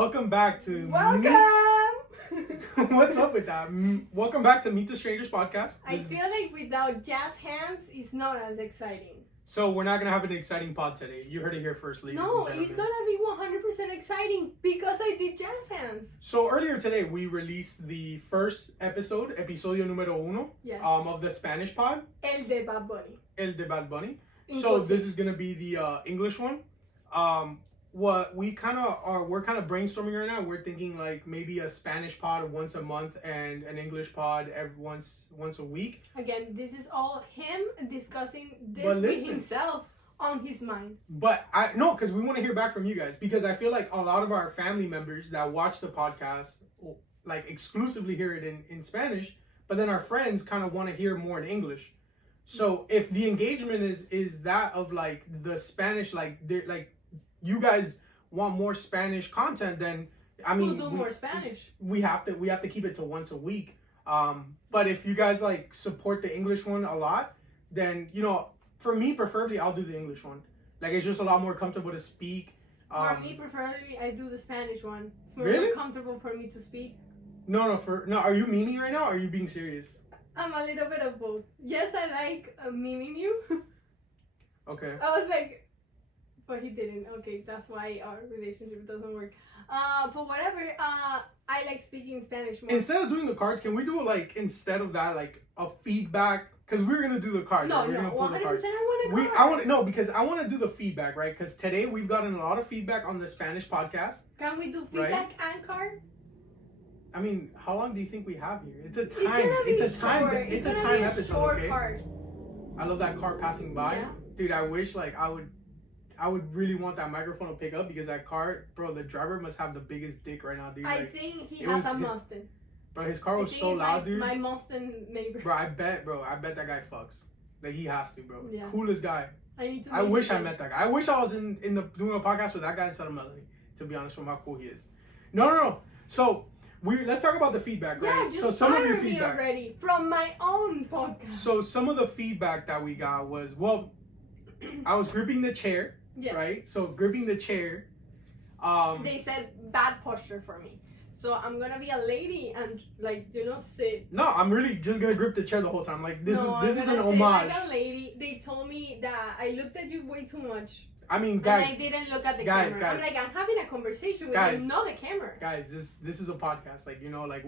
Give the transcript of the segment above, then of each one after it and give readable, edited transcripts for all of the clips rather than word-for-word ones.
Welcome back to Welcome! What's up with that? Welcome back to Meet the Strangers podcast. I feel like without jazz hands, it's not as exciting. So we're not going to have an exciting pod today. You heard it here first, ladies No, and it's gentlemen. gonna be 100% exciting because I did jazz hands. So earlier today, we released the first episode, episodio número uno, Yes. of the Spanish pod, El de Bad Bunny. El de Bad Bunny. In So quotation. this is going to be the English one. What we we're kind of brainstorming right now. We're thinking like maybe a Spanish pod once a month and an English pod once a week. Again, this is all him discussing this But with listen. himself on his mind. But because we want to hear back from you guys, because I feel like a lot of our family members that watch the podcast like exclusively hear it in Spanish, but then our friends kind of want to hear more in English. So if the engagement is that of like the Spanish, like they're like you guys want more Spanish content, then I mean We'll do more Spanish. We have to keep it to once a week. But if you guys like support the English one a lot, then for me preferably I'll do the English one. Like it's just a lot more comfortable to speak. For me, preferably, I do the Spanish one. It's more Really? comfortable for me to speak. No. Are you memeing right now? Or are you being serious? I'm a little bit of both. Yes, I like memeing you. Okay. I was like, but he didn't. Okay, that's why our relationship doesn't work. But whatever. I like speaking Spanish more. Instead of doing the cards, can we do it like instead of that like a feedback? Because we're gonna do the cards. No, right? We're gonna pull 100%. the cards. I want to. Because I want to do the feedback, right? Because today we've gotten a lot of feedback on the Spanish podcast. Can we do feedback and card? I mean, how long do you think we have here? It's a It's time. gonna be It's a time. short. It's a gonna time be episode. Short Okay. card. I love that car passing by, Yeah. dude. I wish like I would really want that microphone to pick up because that car, bro. The driver must have the biggest dick right now, dude. I Like, think he it has was a his- Mustang. bro, his car I was think so it's loud, dude. My Mustang neighbor. Bro, I bet that guy fucks. Like he has to, bro. Yeah. Coolest guy. I need to. I meet wish I him. met that guy. I wish I was in doing a podcast with that guy instead of Melanie. To be honest, from how cool he is. No. So let's talk about the feedback, Yeah, right? just So some of your fire me feedback. already from my own podcast. So some of the feedback that we got was, well, I was gripping the chair, yes. right? So gripping the chair. They said bad posture for me. So I'm gonna be a lady and sit. No, I'm really just gonna grip the chair the whole time. Like this I'm is an gonna homage. sit like a lady. They told me that I looked at you way too much. I mean, And guys, I didn't look at the guys, camera. I'm guys. like, I'm having a conversation with Guys. you, not the camera. guys, this is a podcast. Like like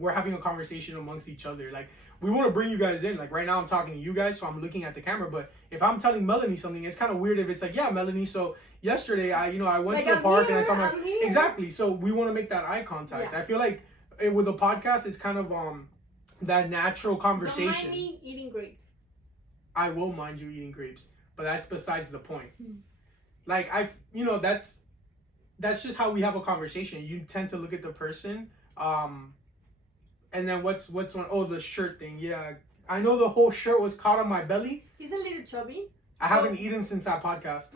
we're having a conversation amongst each other. Like we want to bring you guys in. Like right now, I'm talking to you guys, so I'm looking at the camera. But if I'm telling Melanie something, it's kind of weird if it's like, yeah, Melanie. So yesterday, I went Like, to the I'm park here, and I saw my I'm here. exactly. So we want to make that eye contact. Yeah. I feel like with a podcast, it's kind of that natural Don't conversation. mind me eating grapes. I will mind you eating grapes, but that's besides the point. Hmm. Like that's just how we have a conversation. You tend to look at the person, and then what's one? Oh, the shirt thing. Yeah, I know the whole shirt was caught on my belly. He's a little chubby, I haven't eaten since that podcast.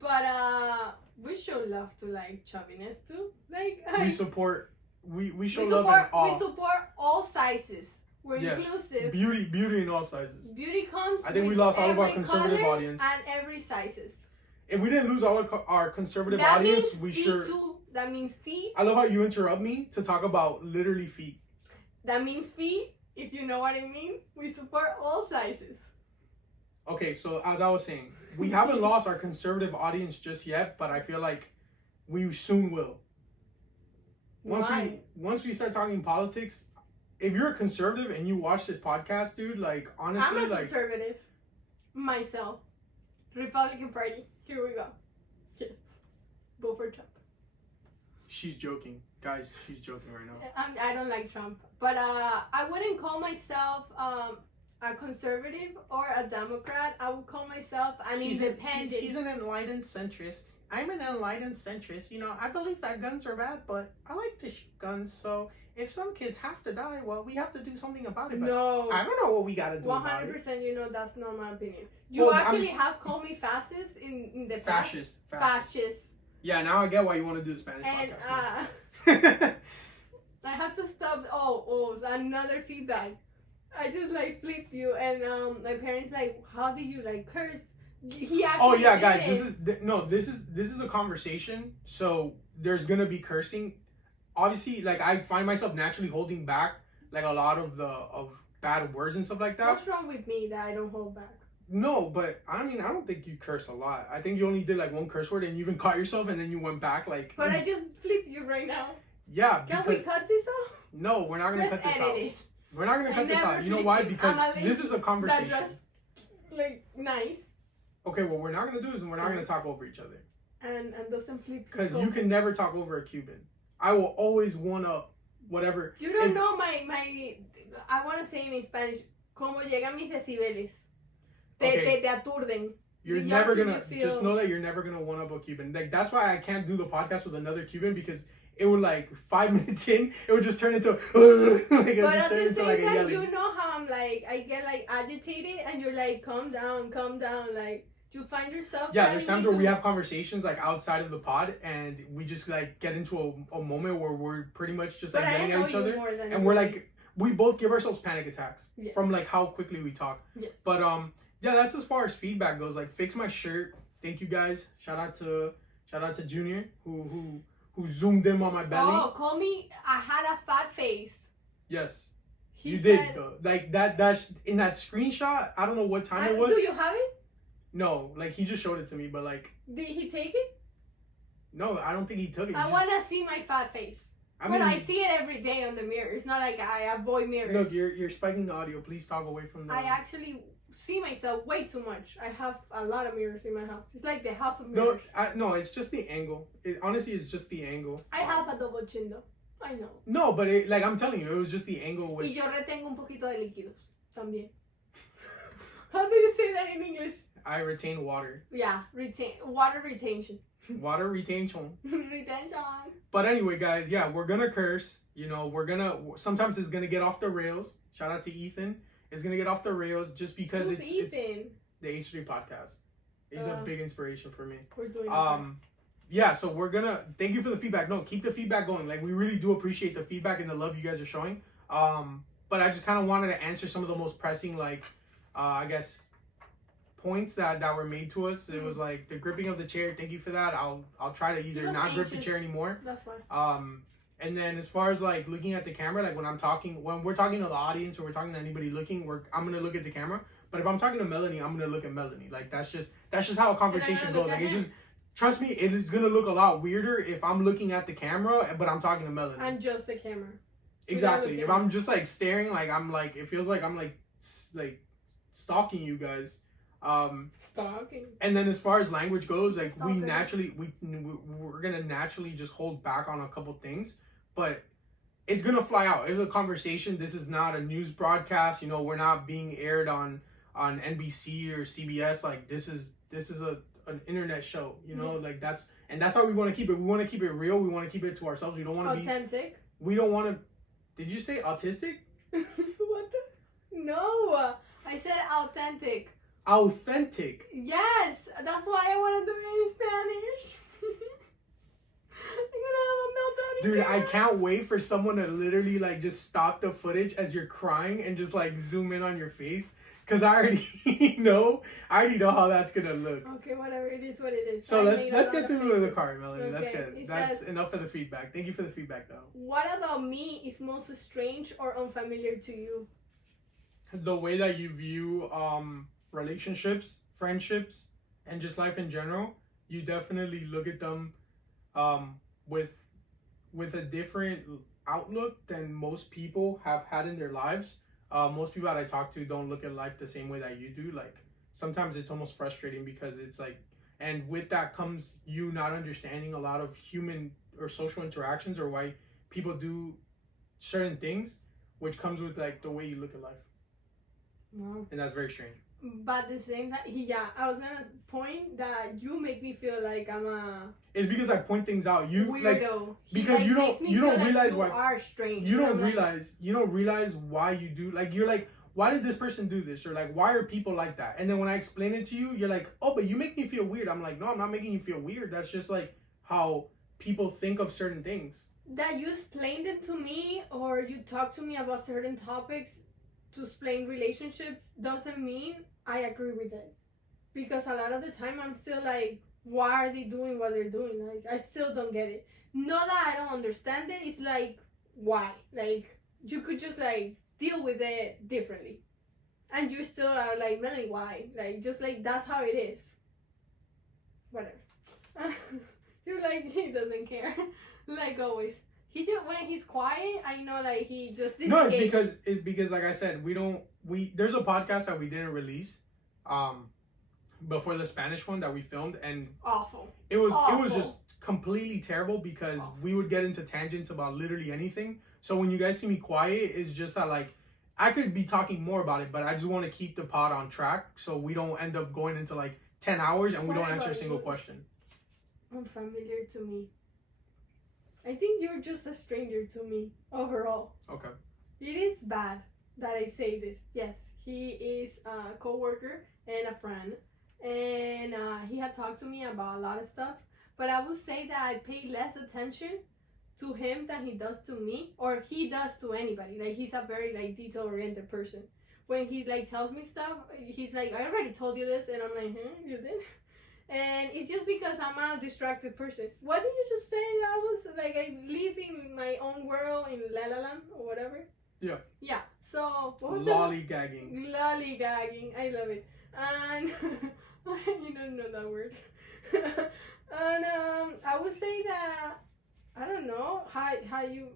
but we show love to like chubbiness too. Like We support. We show we love in all. We support all sizes. We're Yes. inclusive. Beauty in all sizes. Beauty comes. I think we with lost all of our every conservative color audience. and every sizes. If we didn't lose all our conservative That audience, means we feet sure. too. That means feet. I love how you interrupt me to talk about literally feet. That means feet. If you know what I mean, we support all sizes. Okay, so as I was saying, we haven't lost our conservative audience just yet, but I feel like we soon will. Why? Once we start talking politics, if you're a conservative and you watch this podcast, dude, like honestly, I'm a like conservative. Myself. Republican Party. Here we go. Yes. Vote for Trump. she's joking, guys. She's joking right now. I don't like Trump, but I wouldn't call myself a conservative or a Democrat. I would call myself an independent. She's an enlightened centrist. I'm an enlightened centrist. I believe that guns are bad, but I like to shoot guns. So if some kids have to die, well, we have to do something about it. But No. I don't know what we gotta do about it. 100%, that's not my opinion. You Well, actually have called me fascist in the past. Fascist. Yeah, now I get why you want to do the Spanish And podcast. I have to stop. Oh, another feedback. I just flipped you, and my parents how do you curse He actually Oh yeah, did guys, it. this is a conversation. So there's gonna be cursing. Obviously, like I find myself naturally holding back like a lot of bad words and stuff like that. What's wrong with me that I don't hold back? No, but I mean, I don't think you curse a lot. I think you only did like one curse word and you even caught yourself and then you went back like. But I just flipped you right now. Yeah. Can we cut this out? No, we're not gonna Let's cut this edit out. it. We're not gonna cut this out. You know flipped why? you. Because I'm a this is a conversation. That dressed like nice Okay, what we're not gonna do is we're not gonna talk over each other. and doesn't flip. Because you can never talk over a Cuban. I will always one up whatever. You don't know my. I want to say in Spanish. Como llegan mis decibeles. Te aturden. You're never gonna just know that you're never gonna one up a Cuban. Like that's why I can't do the podcast with another Cuban because it would like 5 minutes in, it would just turn into like but at the same like time, you know how I'm like I get like agitated and you're like calm down, like you find yourself. Yeah, there's times where we have conversations like outside of the pod and we just like get into a moment where we're pretty much just like yelling at each other and we're like we both give ourselves panic attacks from like how quickly we talk. Yes. But yeah, that's as far as feedback goes. Like fix my shirt. Thank you guys. Shout out to Junior who zoomed in on my belly. Oh, call me. I had a fat face. Yes, he did though. Like that's in that screenshot. I don't know what time it was. Do you have it? No, like he just showed it to me, but like. Did he take it? No, I don't think he took it. I want to see my fat face. I see it every day on the mirror. It's not like I avoid mirrors. Look, you're spiking the audio. Please talk away from the. I actually see myself way too much. I have a lot of mirrors in my house. It's like the house of mirrors. No, it's just the angle. Honestly, it's just the angle. I have a double chin though. I know. No, but like I'm telling you, it was just the angle. Y yo retengo un poquito de líquidos también. How do you say that in English? I retain water. Yeah, water retention. Water retention. Retention. But anyway, guys, yeah, we're gonna curse. You know, sometimes it's gonna get off the rails. Shout out to Ethan. It's gonna get off the rails just because Who's it's Ethan? The H3 podcast. He's a big inspiration for me. We're doing yeah, so we're gonna thank you for the feedback. No, keep the feedback going. Like we really do appreciate the feedback and the love you guys are showing. But I just kind of wanted to answer some of the most pressing, like, I guess, points that were made to us. It was like the gripping of the chair. Thank you for that. I'll try to either not grip the chair anymore. That's fine. And then as far as like looking at the camera, like when we're talking to the audience or we're talking to anybody looking, I'm gonna look at the camera. But if I'm talking to Melanie, I'm gonna look at Melanie. Like that's just how a conversation goes. Like it's just. Trust me, it is gonna look a lot weirder if I'm looking at the camera, but I'm talking to Melanie. And just the camera. Exactly. If I'm just like staring, like I'm like, it feels like I'm like stalking you guys. Stalking. And then as far as language goes, like we're gonna naturally just hold back on a couple things, but it's gonna fly out. It's a conversation. This is not a news broadcast. You know, we're not being aired on NBC or CBS. Like this is an internet show, you know, like that's how we want to keep it. We want to keep it real. We want to keep it to ourselves. We don't want to be authentic. We don't want to. Did you say autistic? What the? No, I said authentic. Authentic. Yes, that's why I want to do it in Spanish. I'm gonna have a meltdown. Dude, I can't wait for someone to literally like just stop the footage as you're crying and just like zoom in on your face. Cause I already know how that's gonna look. Okay, whatever. It is what it is. So let's get through the card, Melanie. Okay. That's good. That's enough for the feedback. Thank you for the feedback, though. What about me is most strange or unfamiliar to you? The way that you view relationships, friendships, and just life in general. You definitely look at them with a different outlook than most people have had in their lives. Most people that I talk to don't look at life the same way that you do. Like sometimes it's almost frustrating because it's like, and with that comes you not understanding a lot of human or social interactions or why people do certain things, which comes with like the way you look at life. Wow. And that's very strange. But at the same time, I was gonna point that you make me feel like I'm a. It's because I point things out. You weirdo. Like because you don't realize like why you are strange. You don't realize why you do. Like you're like, why did this person do this? Or like, why are people like that? And then when I explain it to you, you're like, oh, but you make me feel weird. I'm like, no, I'm not making you feel weird. That's just like how people think of certain things. That you explained it to me or you talk to me about certain topics to explain relationships doesn't mean I agree with it. because a lot of the time I'm still like, why are they doing what they're doing? Like, I still don't get it. Not that I don't understand it, it's like, why? Like, you could just like deal with it differently. And you still are like, Melanie, why? Like, just like, that's how it is. Whatever. You're like, he doesn't care. Like always. He just, when he's quiet, I know like he just disengaged. No, it's because like I said, there's a podcast that we didn't release before the Spanish one that we filmed, and awful. It was just completely terrible because we would get into tangents about literally anything. So when you guys see me quiet, it's just that like I could be talking more about it, but I just want to keep the pod on track so we don't end up going into like 10 hours and we don't answer a single question. Unfamiliar to me. I think you're just a stranger to me overall. Okay. It is bad that I say this. Yes, he is a co-worker and a friend, and he had talked to me about a lot of stuff, but I would say that I pay less attention to him than he does to me, or he does to anybody. Like, he's a very like detail-oriented person. When he like tells me stuff, he's like, I already told you this, and I'm like, you did? And it's just because I'm a distracted person. What did you just say? I was like, I live in my own world in La La Land or whatever. Yeah. Yeah. So what was Lollygagging. Lollygagging. I love it. And you don't know that word. And I would say that I don't know how you.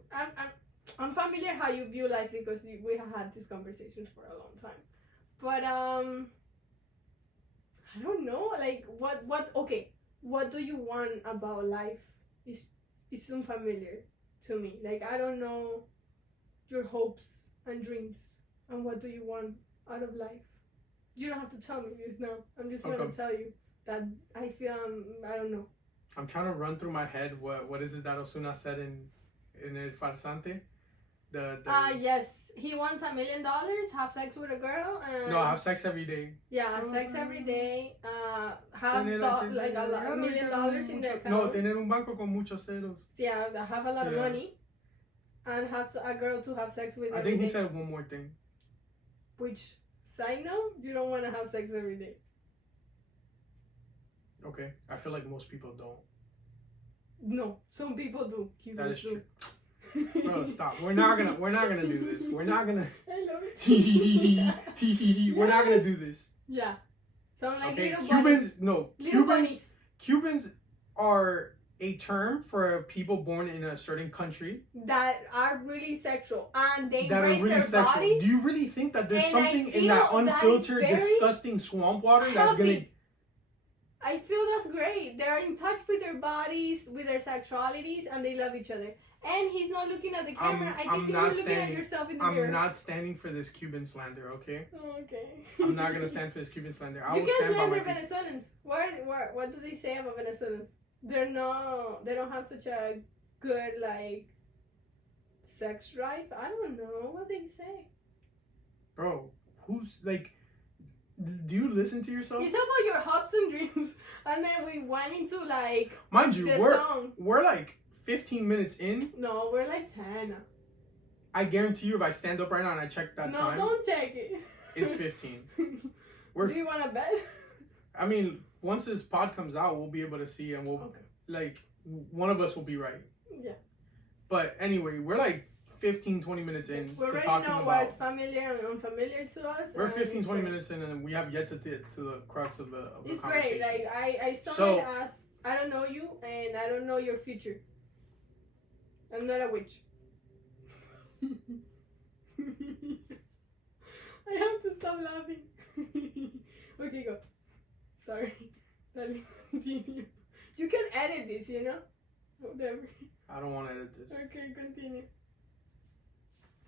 I'm familiar how you view life because we have had these conversations for a long time. But I don't know, like what okay, what do you want about life is unfamiliar to me. Like, I don't know your hopes and dreams and what do you want out of life. You don't have to tell me this now. I'm just gonna tell you that I feel I don't know. I'm trying to run through my head what is it that Ozuna said in El Farsante? Yes, he wants $1 million, have sex with a girl, and no, have sex every day. Yeah, sex every day. Have like $1 million in their account. No, tener un banco con muchos ceros. Yeah, have a lot of money, and have a girl to have sex with. I think he said one more thing. Which, side note, you don't want to have sex every day. Okay, I feel like most people don't. No, some people do. That is true. Bro, stop. We're not gonna do this. We're not gonna. I love it. We're not gonna do this. Yeah. Sound like okay, little Cubans. bunnies. No, little bunnies. Cubans are a term for people born in a certain country that are really sexual and they that raise are really their sexual. bodies. Do you really think that there's And something in that unfiltered, disgusting swamp water that's gonna? I feel that's great. They're in touch with their bodies, with their sexualities, and they love each other. And he's not looking at the camera. I think you're looking at yourself in the mirror. I'm not standing for this Cuban slander, okay? Oh, okay. I'm not gonna stand for this Cuban slander. You can slander Venezuelans. What do they say about Venezuelans? They don't have such a good like sex drive. I don't know what they say. Bro, who's like? Do you listen to yourself? It's about your hopes and dreams, and then we went into like. Mind you, we're like 15 minutes in. No, we're like 10. I guarantee you, if I stand up right now and I check that time. No, don't check it. It's 15. Do you want to bet? I mean, once this pod comes out, we'll be able to see, and we'll like one of us will be right. Yeah. But anyway, we're like 15, 20 minutes in we already talking know about what's familiar and unfamiliar to us. We're 15, 20 minutes in, and we have yet to get to the crux of the it's conversation. Great. Like I started as I don't know you, and I don't know your future. I'm not a witch. I have to stop laughing. Okay, go. Sorry. Continue. You can edit this, you know? Whatever. I don't want to edit this. Okay, continue.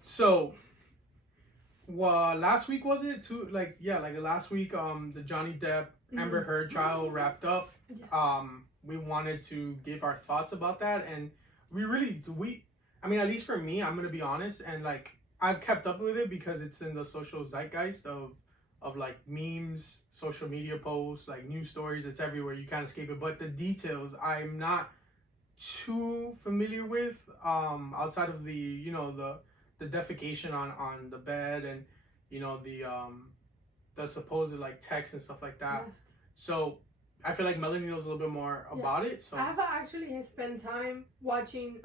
So, last week was it? Last week, the Johnny Depp Amber Heard trial wrapped up. Yes. We wanted to give our thoughts about that, and I mean, at least for me, I'm gonna be honest, and like I've kept up with it because it's in the social zeitgeist of like memes, social media posts, like news stories. It's everywhere. You can't escape it. But the details, I'm not too familiar with. Outside of the the defecation on the bed and the supposed like text and stuff like that. Yes. So I feel like Melanie knows a little bit more about it. So I've actually spent time watching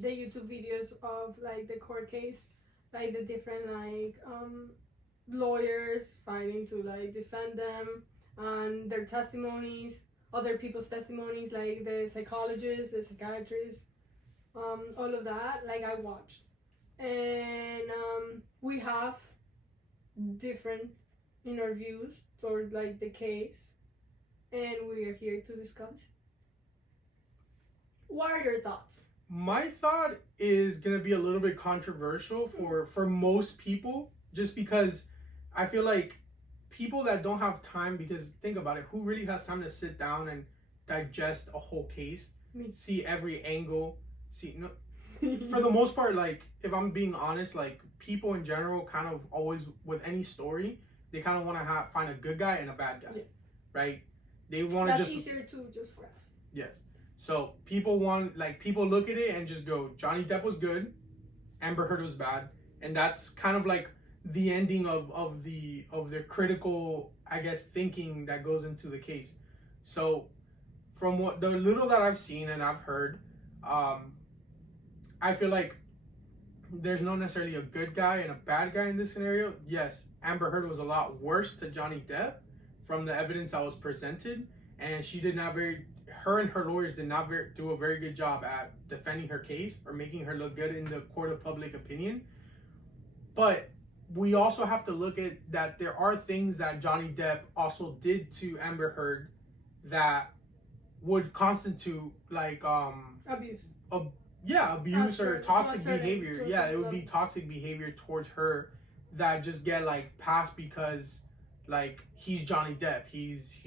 the YouTube videos of like the court case, like the different like lawyers fighting to like defend them and their testimonies, other people's testimonies, like the psychologists, the psychiatrists, all of that. Like I watched, and we have different interviews towards like the case, and we are here to discuss. What are your thoughts? my thought is gonna be a little bit controversial for most people, just because I feel like people that don't have time, because think about it, who really has time to sit down and digest a whole case, Me. see every angle, see no, for the most part, like if I'm being honest, like people in general kind of always with any story, they kind of want to find a good guy and a bad guy, Yeah. right? They want to That's just easier to just grasp. yes. So people look at it and just go, Johnny Depp was good, Amber Heard was bad, and that's kind of like the ending of the critical, I guess, thinking that goes into the case. So from what the little that I've seen and I've heard, I feel like there's not necessarily a good guy and a bad guy in this scenario. Yes, Amber Heard was a lot worse to Johnny Depp from the evidence that was presented, and she did not her and her lawyers did not do a very good job at defending her case or making her look good in the court of public opinion. But we also have to look at that there are things that Johnny Depp also did to Amber Heard that would constitute like Abuse. Abuse or toxic behavior. to a Yeah, it certain would be toxic behavior towards her that just get like passed because like he's Johnny Depp. He's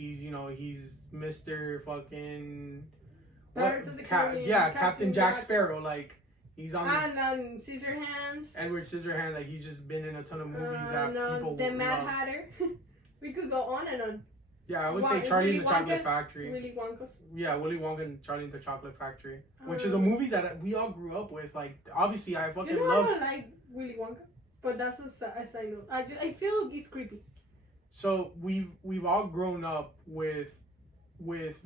Mr. fucking Pirates of the Caribbean, Captain Jack Sparrow. Like he's on and Scissorhands. Edward Scissorhands. Like he's just been in a ton of movies that people the Mad love. Hatter. We could go on and on. Yeah, I would say Charlie and the Chocolate Factory. Willy Wonka. Yeah, Willy Wonka and Charlie and the Chocolate Factory, which is a movie that we all grew up with. Like, obviously, I fucking love. I don't like Willy Wonka, but that's a side note. I feel he's creepy. So we've all grown up with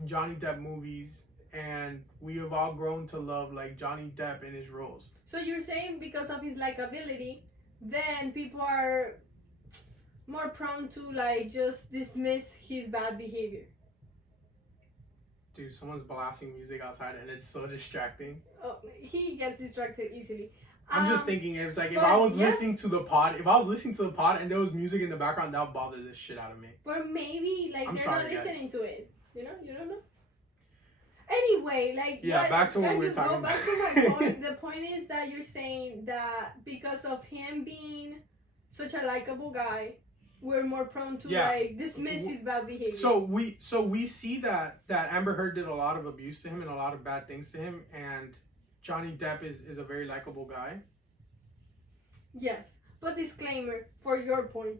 Johnny Depp movies, and we have all grown to love like Johnny Depp in his roles. So you're saying because of his likability, then people are more prone to like just dismiss his bad behavior. Dude, someone's blasting music outside and it's so distracting. Oh, he gets distracted easily. I'm just thinking, it's like if I was listening to the pod, and there was music in the background, that would bother the shit out of me. But maybe like I'm they're sorry, not listening guys. to it. You don't know. Anyway, like back to what we were talking about. Back to my point. The point is that you're saying that because of him being such a likable guy, we're more prone to like dismiss his bad behavior. So we see that Amber Heard did a lot of abuse to him and a lot of bad things to him, and Johnny Depp is a very likable guy. Yes, but disclaimer for your point.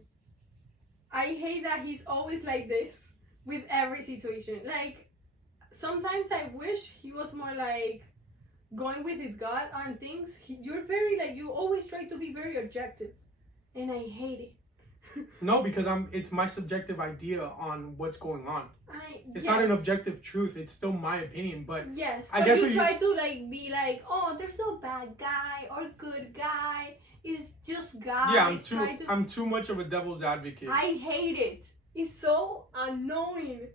I hate that he's always like this with every situation. Like sometimes I wish he was more like going with his gut on things. You're very like you always try to be very objective, and I hate it. No, because it's my subjective idea on what's going on. It's not an objective truth. It's still my opinion, but yes, I guess you try to like be like, oh, there's no bad guy or good guy. It's just guys. Yeah, I'm too much of a devil's advocate. I hate it. It's so annoying.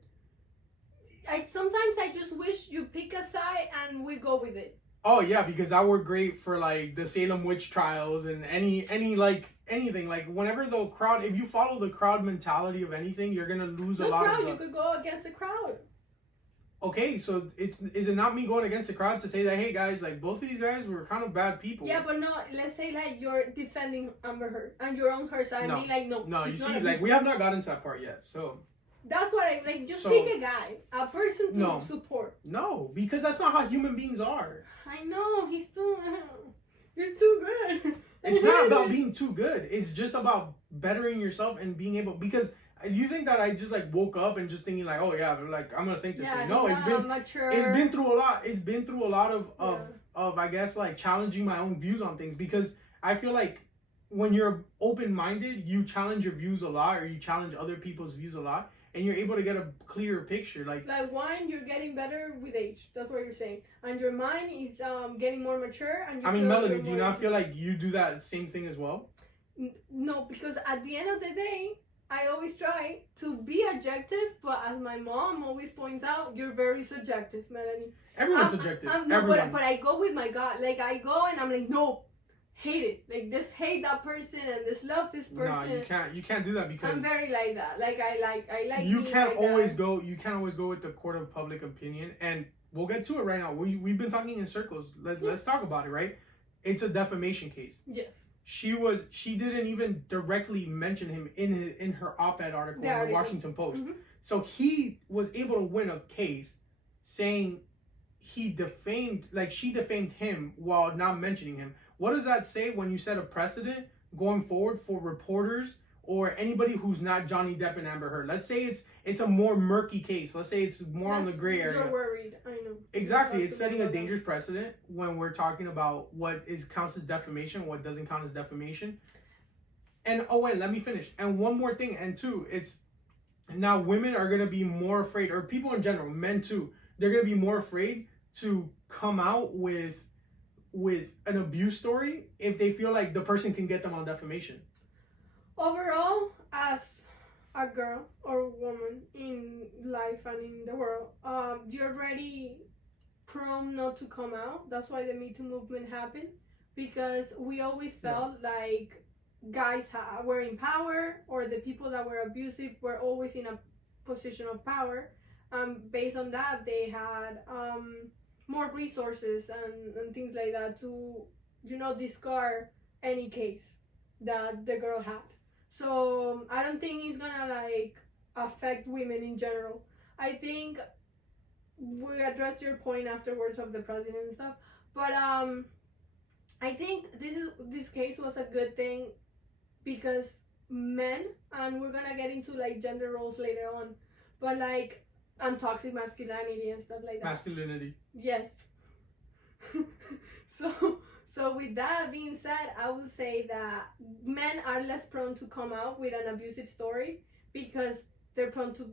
Sometimes I just wish you pick a side and we go with it. Oh yeah, because that worked great for like the Salem witch trials and any like anything. Like whenever the crowd, if you follow the crowd mentality of anything, you're gonna lose a lot of. You could go against the crowd. Okay, so is it not me going against the crowd to say that, hey guys, like both of these guys were kind of bad people? Yeah, but no, let's say like you're defending Amber Heard and you're on her side and be like, no. No, you see, like we have not gotten to that part yet, so. That's what I like. Just pick a guy, a person to support. No, because that's not how human beings are. I know he's too. You're too good. It's not about being too good. It's just about bettering yourself and being able. Because you think that I just like woke up and just thinking like, oh yeah, like I'm gonna think this way. No, it's been mature. It's been through a lot. It's been through a lot of I guess like challenging my own views on things, because I feel like when you're open-minded, you challenge your views a lot, or you challenge other people's views a lot. and you're able to get a clearer picture. Like one, you're getting better with age. That's what you're saying, and your mind is getting more mature. And Melody, do you not feel like you do that same thing as well? No, because at the end of the day, I always try to be objective, but as my mom always points out, you're very subjective, Melanie. Everyone's subjective. No, Everyone. But I go with my gut. Like, I go and I'm like, no, hate it. Like, this hate that person and this love this person. No, you can't do that because I'm very like that. Like, I like. You can't always go. You can't always go with the court of public opinion, and we'll get to it right now. We've been talking in circles. Let's talk about it, right? It's a defamation case. Yes. She didn't even directly mention him in her op-ed article in the Washington Post. Mm-hmm. So he was able to win a case saying she defamed him while not mentioning him. What does that say when you set a precedent going forward for reporters or anybody who's not Johnny Depp and Amber Heard? Let's say it's a more murky case. Let's say it's more on the gray area. You're worried, I know. Exactly. It's setting a dangerous precedent when we're talking about what counts as defamation, what doesn't count as defamation. And wait, let me finish. And one more thing, and two, it's now women are gonna be more afraid, or people in general, men too, they're gonna be more afraid to come out with an abuse story if they feel like the person can get them on defamation. Overall, as a girl or woman in life and in the world, you're already prone not to come out. That's why the Me Too movement happened, because we always felt like guys were in power, or the people that were abusive were always in a position of power. Based on that, they had more resources and things like that to, discard any case that the girl had. So I don't think it's gonna affect women in general. I think we addressed your point afterwards of the president and stuff, but I think this case was a good thing because men, and we're gonna get into gender roles later on, but and toxic masculinity and stuff like that. Masculinity. Yes. So with that being said, I would say that men are less prone to come out with an abusive story because they're prone to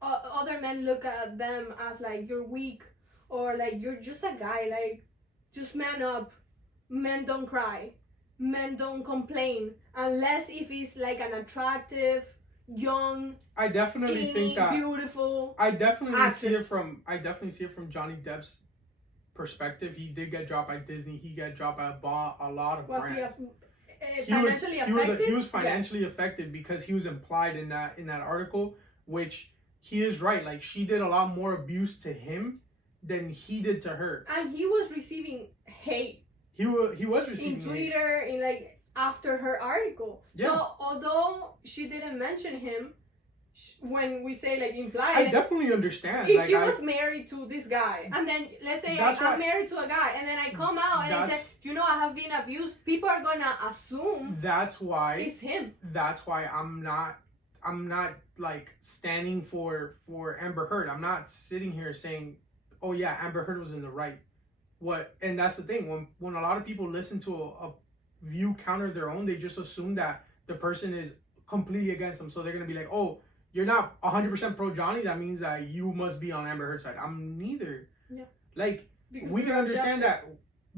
other men look at them as you're weak, or you're just a guy, just man up. Men don't cry. Men don't complain unless if it's an attractive, young, I definitely skinny, think that beautiful. I definitely actors. see it from Johnny Depp's perspective. He did get dropped by Disney. He got dropped by a lot of brands. He was financially affected because he was implied in that article, which he is right. She did a lot more abuse to him than he did to her, and he was receiving hate. He was receiving in Twitter hate. After her article. Yeah. So although she didn't mention him, when we say implied, I definitely understand. If she was married to this guy, and then let's say I'm married to a guy, and then I come out and I say, I have been abused, people are gonna assume that's why it's him. That's why I'm not standing for Amber Heard. I'm not sitting here saying, oh yeah, Amber Heard was in the right. And that's the thing, when a lot of people listen to a view counter their own, they just assume that the person is completely against them. So they're gonna be like, oh, you're not 100% pro Johnny, that means that you must be on Amber Heard's side. I'm neither. Yeah. We can understand that,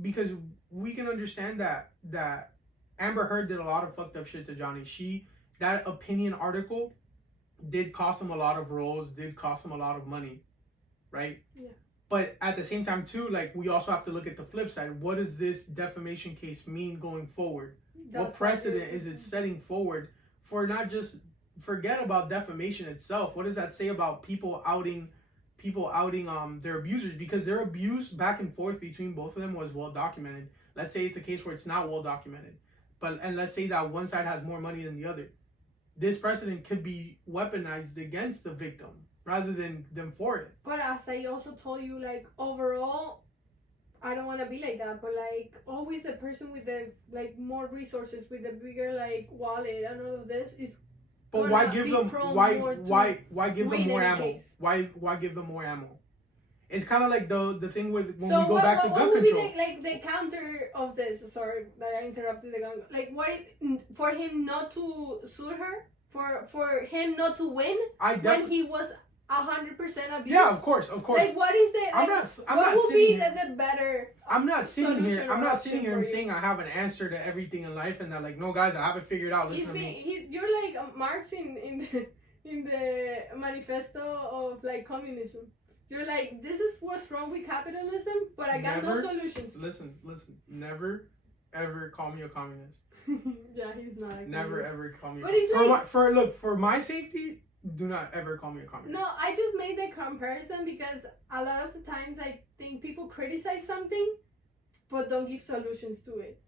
because we can understand that Amber Heard did a lot of fucked up shit to Johnny. That opinion article did cost him a lot of roles, did cost him a lot of money, right? Yeah. But at the same time too, we also have to look at the flip side. What does this defamation case mean going forward? What precedent is it setting forward for not just forget about defamation itself? What does that say about people outing their abusers? Because their abuse back and forth between both of them was well documented. Let's say it's a case where it's not well documented, and let's say that one side has more money than the other. This precedent could be weaponized against the victim rather than for it. But as I also told you, overall, I don't want to be like that, but always the person with the more resources, with the bigger wallet and all of this is. But why give them why give them more ammo? Why give them more ammo? It's kind of like the thing with when we go back to gun control. What would be the counter of this? Sorry that I interrupted the gun. For him not to sue her for him not to win when he was 100% abused? Yeah, of course. Like, what is the? Like, I'm what not would sitting be here. the better? I'm not sitting here. I'm not sitting here and for you? saying I have an answer to everything in life, and that like, no, guys, I haven't figured out. Listen to me. You're like Marx in the manifesto of like communism. You're like, this is what's wrong with capitalism, but I got no solutions. Listen. Never, ever call me a communist. Yeah, he's not. Never ever call me. But he's for my safety, do not ever call me a communist. No, I just made the comparison because a lot of the times I think people criticize something, but don't give solutions to it.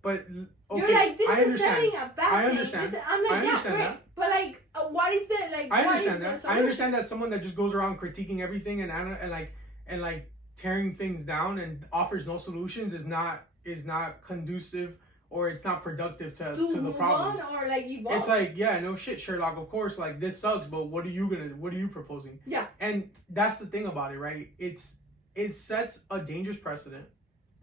But okay, you're like, this I is understand. saying a bad thing. I understand. I'm like, I understand yeah, that. But like, what is the like? I understand that. The I understand that someone that just goes around critiquing everything and like tearing things down and offers no solutions is not conducive, or it's not productive to the problems. On or like evolve. It's like, yeah, no shit, Sherlock. Of course, like this sucks, but what are you proposing? Yeah. And that's the thing about it, right? It sets a dangerous precedent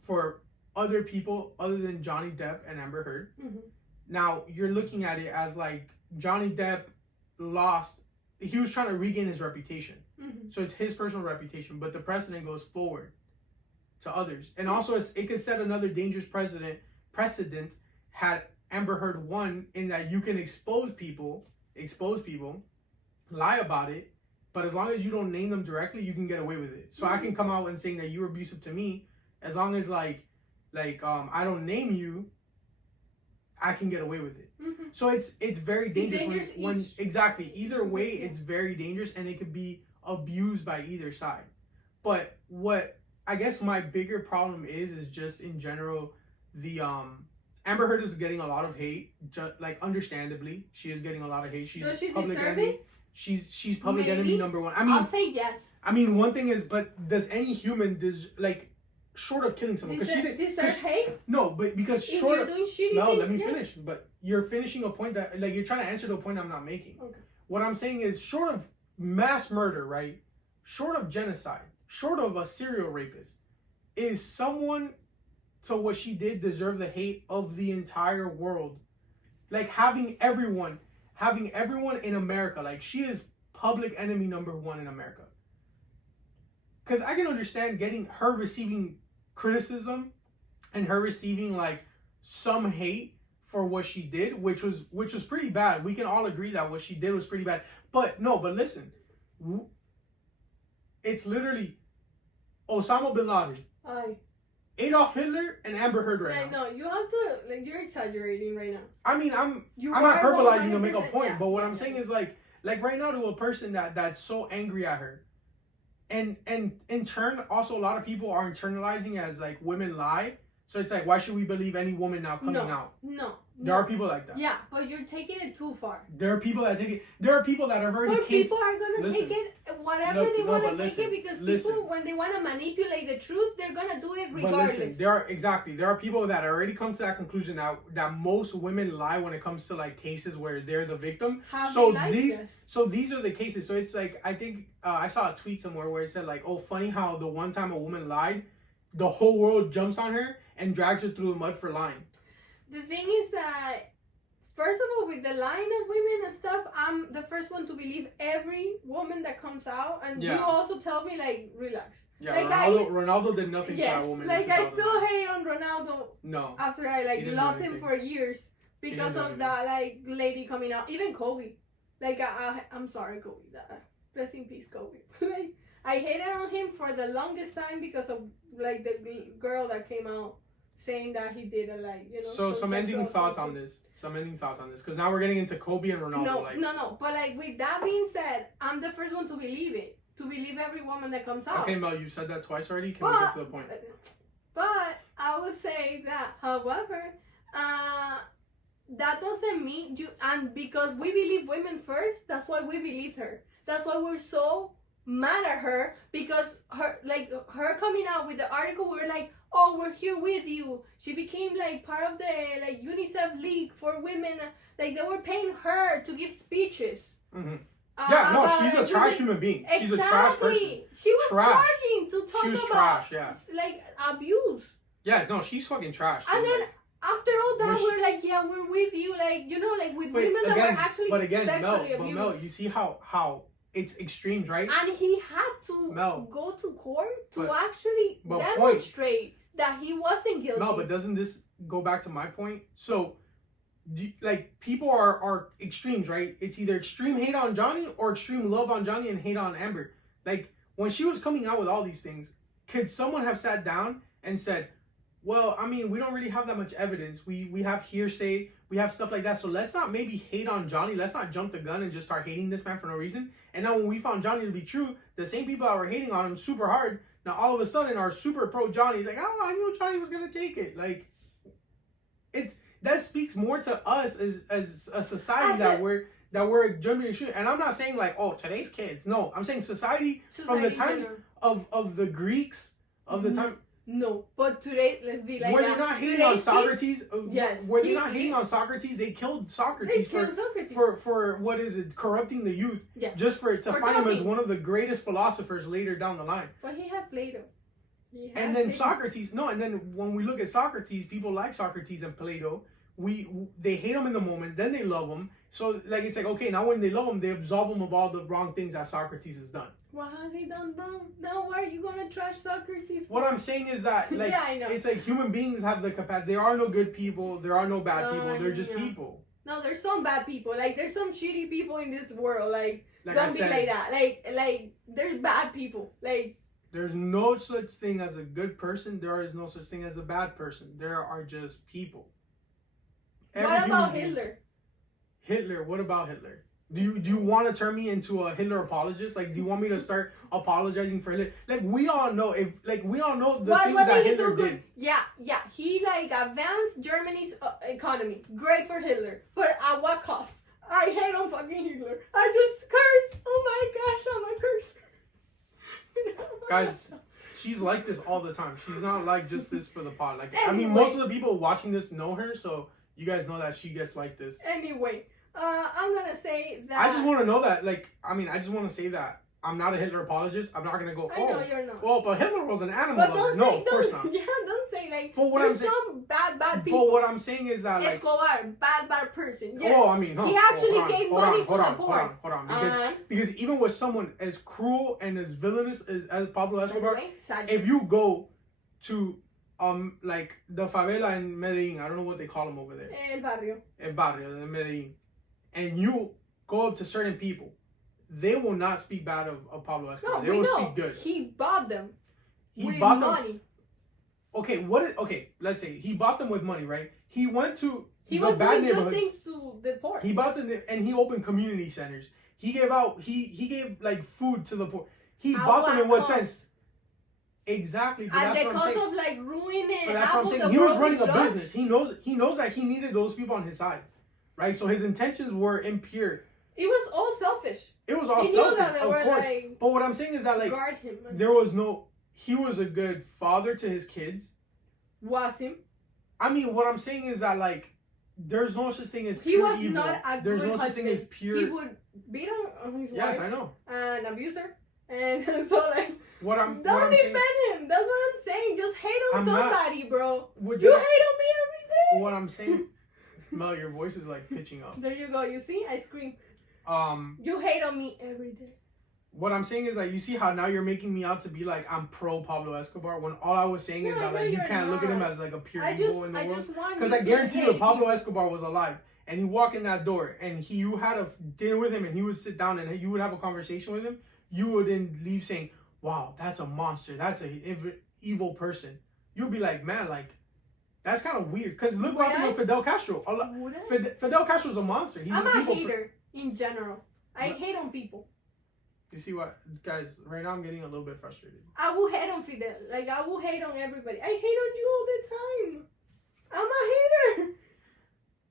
for other people other than Johnny Depp and Amber Heard. Mm-hmm. Now you're looking at it as like Johnny Depp lost. He was trying to regain his reputation, so it's his personal reputation. But the precedent goes forward to others, and also it could set another dangerous precedent had Amber Heard won, in that you can expose people, lie about it, but as long as you don't name them directly, you can get away with it. So I can come out and saying that you were abusive to me, as long as I don't name you, I can get away with it. So it's very dangerous, when exactly, either way it's very dangerous, and it could be abused by either side. But what I guess my bigger problem is just in general, the Amber Heard is getting a lot of hate, just like understandably, she is getting a lot of hate. Does she deserve it? She's public enemy number one. I'll say yes. I mean, one thing is, but does any human short of killing someone, because she didn't deserve hate? No, but because if short you're of doing shitty no, things, let me finish. But you're finishing a point that you're trying to answer the point I'm not making. Okay. What I'm saying is, short of mass murder, right? Short of genocide, short of a serial rapist, is someone to what she did deserve the hate of the entire world? Like having everyone in America, like she is public enemy number one in America. Because I can understand her receiving criticism and her receiving like some hate for what she did, which was pretty bad. We can all agree that what she did was pretty bad. But listen, it's literally Osama bin Laden, Adolf Hitler, and Amber Heard right now. No, you have to you're exaggerating right now. I mean, I'm not hyperbolizing to make a point, but what I'm saying is like right now, to a person that's so angry at her, and in turn also a lot of people are internalizing as like women lie. So it's like, why should we believe any woman now coming out? No. There are people like that. Yeah, but you're taking it too far. There are people that take it. There are people that have already. But people are gonna take it whatever they want to take it, because people, when they want to manipulate the truth, they're gonna do it regardless. But listen, there are people that already come to that conclusion that most women lie when it comes to like cases where they're the victim. So these are the cases. So it's like, I think I saw a tweet somewhere where it said like, oh, funny how the one time a woman lied, the whole world jumps on her and drags her through the mud for lying. The thing is that, first of all, with the line of women and stuff, I'm the first one to believe every woman that comes out, and you also tell me like, relax. Yeah, like Ronaldo did nothing to that woman. Like I still hate on Ronaldo. No. After I loved him for years because of that lady coming out. Even Kobe. I'm sorry, Kobe. Rest in peace, Kobe. I hated on him for the longest time because of the girl that came out saying that he did So some ending thoughts on this. Because now we're getting into Kobe and Ronaldo. No. But with that being said, I'm the first one to believe it. To believe every woman that comes out. Okay, Mel, you said that twice already. Can we get to the point? But I would say that, however, that doesn't mean you. And because we believe women first, that's why we believe her. That's why we're so mad at her, because her coming out with the article, we're like, oh, we're here with you. She became part of the UNICEF League for women. They were paying her to give speeches. Mm-hmm. She's a trash human being. Exactly. She's a trash person. She was charging to talk about trash, abuse. Yeah, no, she's fucking trash. And then After all that, Which- we're like, yeah, we're with you. Like, you know, like with women that were actually sexually abused. Mel, you see how it's extremes, right? And he had to Mel, go to court to but- actually but demonstrate that he wasn't guilty. No, but doesn't this go back to my point? So, like, people are extremes, right? It's either extreme hate on Johnny or extreme love on Johnny and hate on Amber. Like, when she was coming out with all these things, could someone have sat down and said, well, I mean, we don't really have that much evidence. We have hearsay. We have stuff like that. So let's not maybe hate on Johnny. Let's not jump the gun and just start hating this man for no reason. And now when we found Johnny to be true, the same people that were hating on him super hard, now all of a sudden are super pro Johnny. He's like, oh, I knew Johnny was going to take it. Like, that speaks more to us as a society that we're generally. And I'm not saying like, oh, today's kids. No, I'm saying society from the times of the Greeks, of the time. No, but today, let's be like were that. They not hating on Socrates? Yes. Were they not hating on Socrates? They killed Socrates for what is it? Corrupting the youth. Yeah. Just to find him as one of the greatest philosophers later down the line. But he had Plato. And then Socrates. No, and then when we look at Socrates, people like Socrates and Plato. They hate him in the moment, then they love him. So like it's like, okay, now when they love him, they absolve him of all the wrong things that Socrates has done. Why has he done them? Now why are you gonna trash Socrates? What I'm saying is that like yeah, I know. It's like human beings have the capacity. There are no good people. There are no bad people. They're just people. No, there's some bad people. Like there's some shitty people in this world. Like don't be said, like that. Like there's bad people. Like there's no such thing as a good person. There is no such thing as a bad person. There are just people. What about Hitler? Hitler. What about Hitler? Do you want to turn me into a Hitler apologist? Like, do you want me to start apologizing for Hitler? Like, we all know the things that Hitler did. Yeah. He like advanced Germany's economy. Great for Hitler, but at what cost? I hate on fucking Hitler. I just curse. Oh my gosh, I'm a curse. Guys, she's like this all the time. She's not like just this for the pod. Like, anyway, I mean, most of the people watching this know her, so you guys know that she gets like this. Anyway. I'm gonna say that. I just want to know that, like, I mean, I just want to say that I'm not a Hitler apologist. I'm not gonna go. I know you're not. Well, but Hitler was an animal. But no, of course not. Yeah, don't say like. But what there's some bad people. But what I'm saying is that like Escobar, bad person. Yes. Oh, I mean, he actually gave money to the poor. Hold on, because even with someone as cruel and as villainous as Pablo Escobar, if you go to like the favela in Medellin, I don't know what they call them over there. El barrio in Medellin. And you go up to certain people, they will not speak bad of Pablo Escobar. They will speak good. He bought them. He bought money. Okay, let's say he bought them with money, right? He went to the bad neighborhoods. He was doing good things to the poor. He bought them and he opened community centers. He gave like food to the poor. He bought them in what sense? Exactly. At the cost of like ruining. But that's what I'm saying. He was running a business. He knows that he needed those people on his side. Right, so his intentions were impure. It was all selfish. It was all selfish, of course. Like, but what I'm saying is that like he was a good father to his kids. Was him? I mean, what I'm saying is that like there's no such thing as pure evil. He was not a There's good no such thing as pure. He would beat on his wife. Yes, I know. An abuser, and so like don't defend him. That's what I'm saying. Just hate on somebody, bro. You hate on me every day. What I'm saying. Mel, your voice is like pitching up. There you go. You see, I scream. You hate on me every day. What I'm saying is like, you see how now you're making me out to be like I'm pro Pablo Escobar when all I was saying is that like you can't look at him as like a pure evil in the world. Because I guarantee you, if Pablo Escobar was alive and he walked in that door and you had a dinner with him and he would sit down and you would have a conversation with him, you wouldn't leave saying, "Wow, that's a monster. That's a evil person." You'd be like, "Man, like." That's kind of weird. Because look what happened with Fidel Castro. Fidel Castro's a monster. I'm a hater in general. I hate on people. You see what? Guys, right now I'm getting a little bit frustrated. I will hate on Fidel. Like, I will hate on everybody. I hate on you all the time. I'm a hater.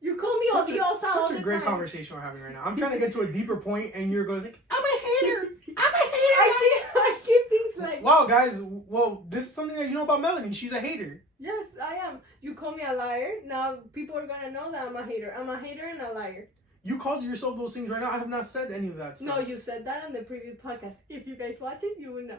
You call me odiosa all the time. Such a great conversation we're having right now. I'm trying to get to a deeper point and you're going like, I'm a hater. I'm a hater. I keep things like... Wow, guys. Well, this is something that you know about Melanie. She's a hater. Yes, I am. You call me a liar. Now people are gonna know that I'm a hater. I'm a hater and a liar. You called yourself those things right now. I have not said any of that stuff. No, you said that on the previous podcast. If you guys watch it, you will know.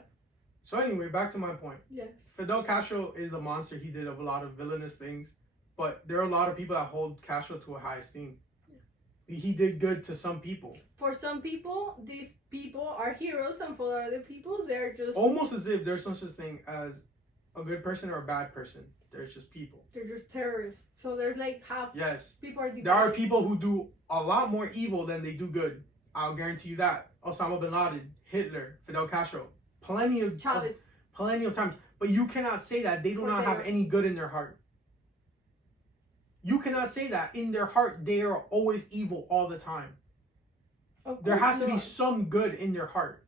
So anyway, back to my point. Yes. Fidel Castro is a monster. He did a lot of villainous things. but there are a lot of people that hold Castro to a high esteem. He did good to some people. For some people, these people are heroes, and for other people, they're just almost as if there's no such thing as a good person or a bad person. There's just people. They're just terrorists. So there's like half. Yes. People are divided. There are people who do a lot more evil than they do good. I'll guarantee you that. Osama bin Laden, Hitler, Fidel Castro, plenty of Chavez. Plenty of times. But you cannot say that they do not have any good in their heart. You cannot say that in their heart they are always evil all the time. There has to be some good in their heart.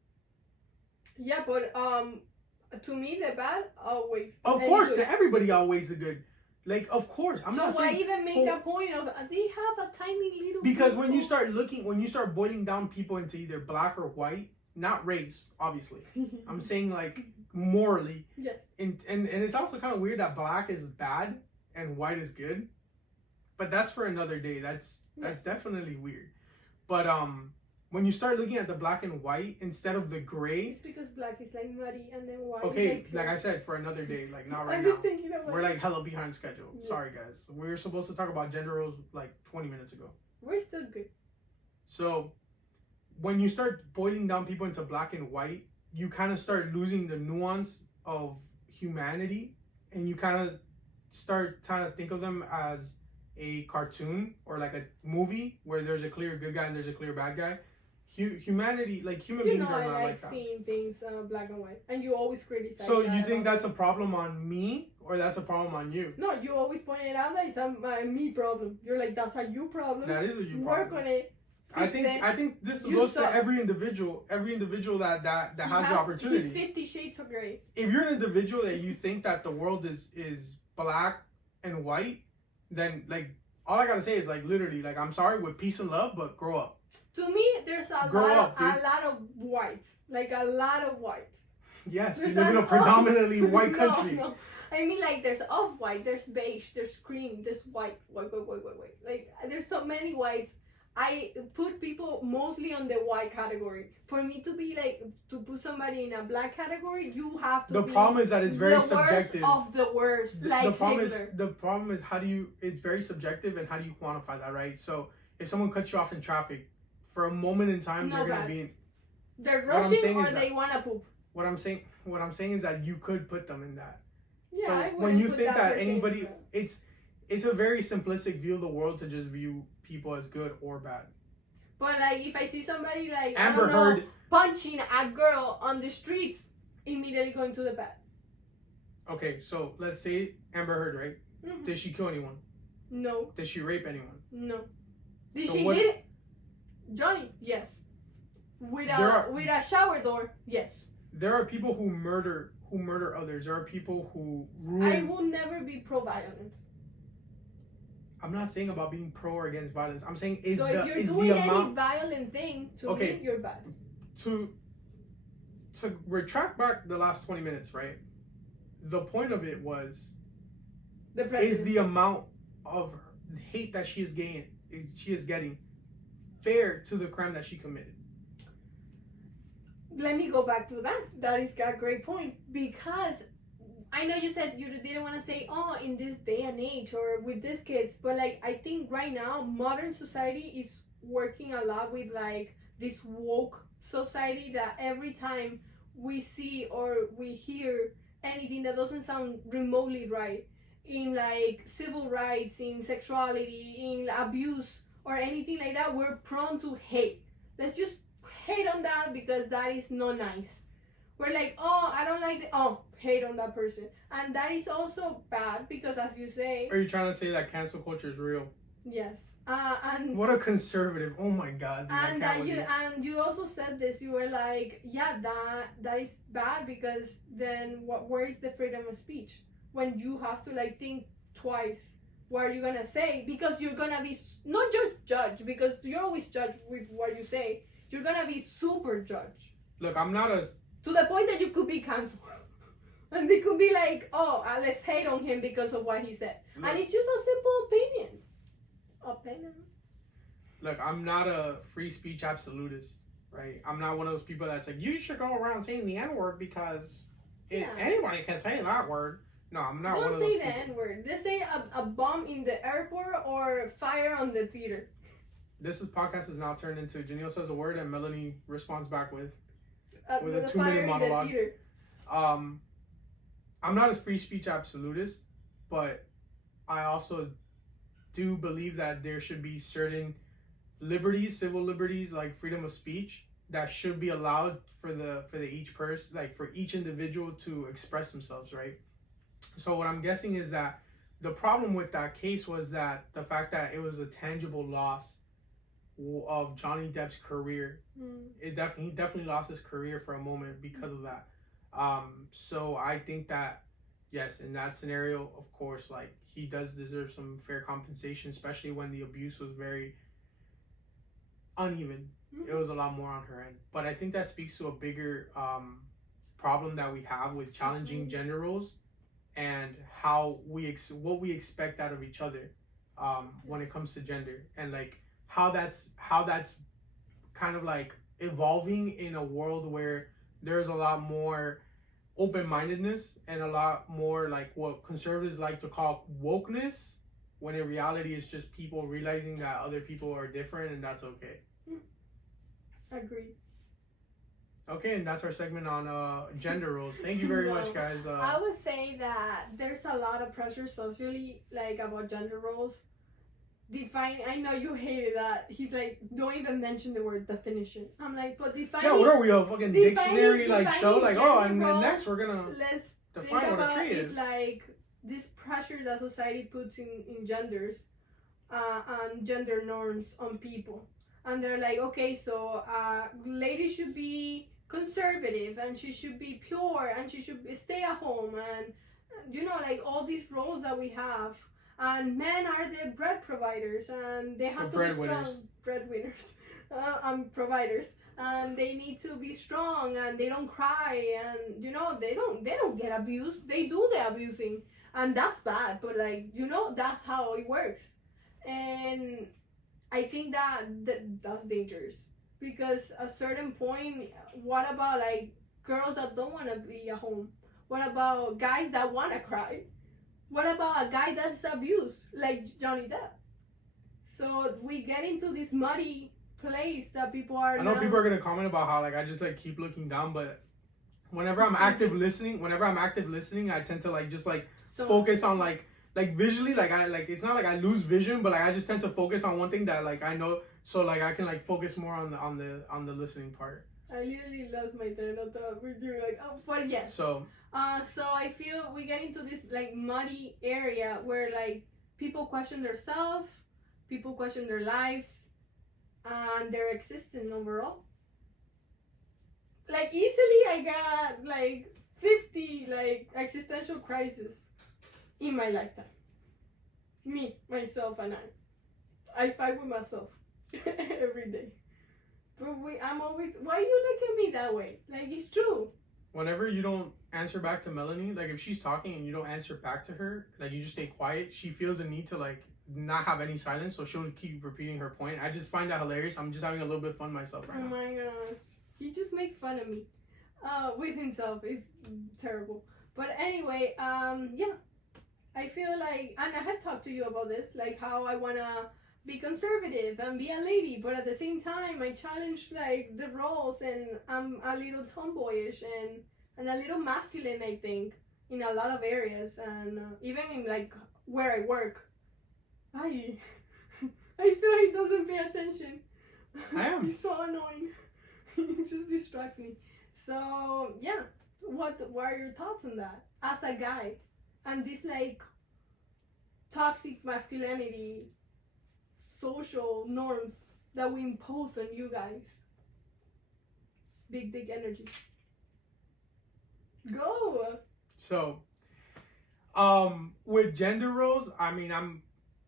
Yeah, but to me the bad always. Of course, to everybody always the good. Like, of course, I'm not saying. So why even make a point of they have a tiny little. Because when you start boiling down people into either black or white, not race, obviously. I'm saying like morally. Yes. And it's also kind of weird that black is bad and white is good. But that's for another day. That's definitely weird. But when you start looking at the black and white instead of the gray, it's because black is like muddy and then white. Okay, is like I said, for another day, like not right I'm now. just thinking about We're like hella behind schedule. Yeah. Sorry guys. We were supposed to talk about gender roles like 20 minutes ago. We're still good. So when you start boiling down people into black and white, you kind of start losing the nuance of humanity, and you kind of start trying to think of them as a cartoon or like a movie where there's a clear good guy and there's a clear bad guy. Humanity, like human beings are not like that. Seeing things black and white, and you always criticize. So you think that's a problem on me, or that's a problem on you? No, you always point it out that it's a me problem. You're like, that's a you problem. That is a you problem. Work on it. I think this goes to every individual that has the opportunity. He's 50 Shades of Grey. If you're an individual that you think that the world is black and white, then like all I gotta say is like literally like I'm sorry, with peace and love, but grow up. To me, there's a lot of whites, like a lot of whites. Yes, we live in a predominantly white country. No. I mean, like there's off-white, there's beige, there's cream, there's white. Like there's so many whites. I put people mostly on the white category. For me to be like to put somebody in a black category, you have to. The problem is that it's very subjective. The worst of the worst, like Hitler. The problem is it's very subjective, and how do you quantify that, right? So if someone cuts you off in traffic, for a moment in time, they're gonna be. They're rushing or they wanna poop. What I'm saying is that you could put them in that. Yeah, so when you think that anybody, it's a very simplistic view of the world to just view people as good or bad. But like if I see somebody like Amber Heard punching a girl on the streets, immediately going to the bad. Okay, so let's say Amber Heard, right? Mm-hmm. Did she kill anyone? No. Did she rape anyone? No. Did she hit it? Johnny? Yes. With a shower door? Yes. There are people who murder others. There are people who ruin. I will never be pro-violence. I'm not saying about being pro or against violence. I'm saying if you're doing any violent thing to me, you're bad. To retract back the last 20 minutes, right? The point of it was is the amount of hate that she is getting fair to the crime that she committed. Let me go back to that. That is a great point, because I know you said you didn't want to say, oh, in this day and age or with these kids, but like I think right now modern society is working a lot with like this woke society that every time we see or we hear anything that doesn't sound remotely right in like civil rights, in sexuality, in abuse or anything like that, we're prone to hate. Let's just hate on that because that is not nice. We're like, oh, I don't like hate on that person. And that is also bad because, as you say... Are you trying to say that cancel culture is real? Yes. And what a conservative. Oh my God. Dude, and you also said this. You were like, yeah, that is bad because then where is the freedom of speech? When you have to like think twice what are you going to say? Because you're going to be not just judged, because you're always judged with what you say. You're going to be super judged. Look, I'm not a... To the point that you could be canceled. And they could be like, oh, let's hate on him because of what he said. Look, and it's just a simple opinion. Look, I'm not a free speech absolutist, right? I'm not one of those people that's like, you should go around saying the N-word because anybody can say that word. No, I'm not one Don't of say those the people. N-word. Let's say a bomb in the airport or fire on the theater. This podcast is now turned into Janelle says a word and Melanie responds back with a The 2-minute fire in the monologue. theater. I'm not a free speech absolutist, but I also do believe that there should be certain liberties, civil liberties like freedom of speech that should be allowed for the each person, like for each individual to express themselves, right? So what I'm guessing is that the problem with that case was that the fact that it was a tangible loss of Johnny Depp's career. He definitely lost his career for a moment because of that. So I think that yes, in that scenario, of course, like he does deserve some fair compensation, especially when the abuse was very uneven. It was a lot more on her end. But I think that speaks to a bigger problem that we have with challenging gender roles and how what we expect out of each other when it comes to gender, and like how that's kind of like evolving in a world where there's a lot more open-mindedness and a lot more like what conservatives like to call wokeness, when in reality it's just people realizing that other people are different and that's okay. Agreed. Okay, and that's our segment on gender roles. Thank you very much, guys. I would say that there's a lot of pressure socially, like about gender roles. Define. I know you hated that. He's like, don't even mention the word definition. I'm like, but define. Yeah, what are we, a fucking dictionary like show? Like, oh, and then roles, next we're gonna let's define think what a about tree is is. like this pressure that society puts in genders, and gender norms on people. And they're like, okay, so lady should be conservative and she should be pure and she should stay at home, and like all these roles that we have, and men are the bread providers and they have to be strong breadwinners, providers, and they need to be strong and they don't cry, and they don't get abused, they do the abusing, and that's bad, but like that's how it works. And I think that's dangerous, because at a certain point, what about like girls that don't want to be at home? What about guys that want to cry? What about a guy that's abused, like Johnny Depp? So we get into this muddy place that people are. I know people are gonna comment about how like I just like keep looking down, but whenever I'm active listening, I tend to like just like focus on like visually, like I like it's not like I lose vision, but like I just tend to focus on one thing that like I know, so like I can like focus more on the listening part. I literally lost my train of thought with you, like, oh, but yes. So I feel we get into this like muddy area where like people question their self, people question their lives, and their existence overall. Like easily, I got like 50 like existential crises in my lifetime. Me, myself, and I fight with myself every day. But I'm always. Why you look at me that way? Like it's true. Whenever you don't answer back to Melanie, like if she's talking and you don't answer back to her, like you just stay quiet, she feels the need to like not have any silence, so she'll keep repeating her point. I just find that hilarious. I'm just having a little bit of fun myself right now. Oh my god. He just makes fun of me. With himself. It's terrible. But anyway, yeah. I feel like, and I have talked to you about this, like how I wanna be conservative and be a lady, but at the same time I challenge like the roles, and I'm a little tomboyish and a little masculine, I think, in a lot of areas, and even in like where I work. I feel he doesn't pay attention. I am. He's so annoying. He just distracts me. So yeah, what are your thoughts on that as a guy, and this like toxic masculinity social norms that we impose on you guys? Big dick energy. Go. So with gender roles, I mean, I'm,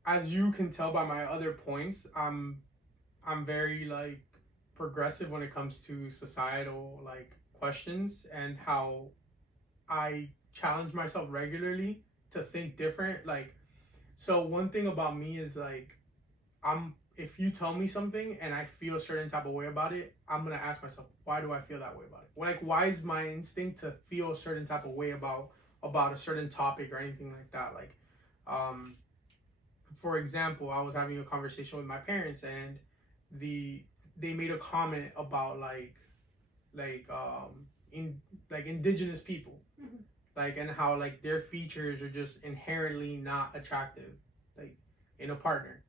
as you can tell by my other points, I'm very like progressive when it comes to societal like questions, and how I challenge myself regularly to think different. Like, so one thing about me is like, if you tell me something and I feel a certain type of way about it, I'm gonna ask myself, why do I feel that way about it? Like, why is my instinct to feel a certain type of way about about a certain topic or anything like that. Like, for example, I was having a conversation with my parents, and they made a comment about indigenous people, Mm-hmm. like, and how like their features are just inherently not attractive, like, in a partner.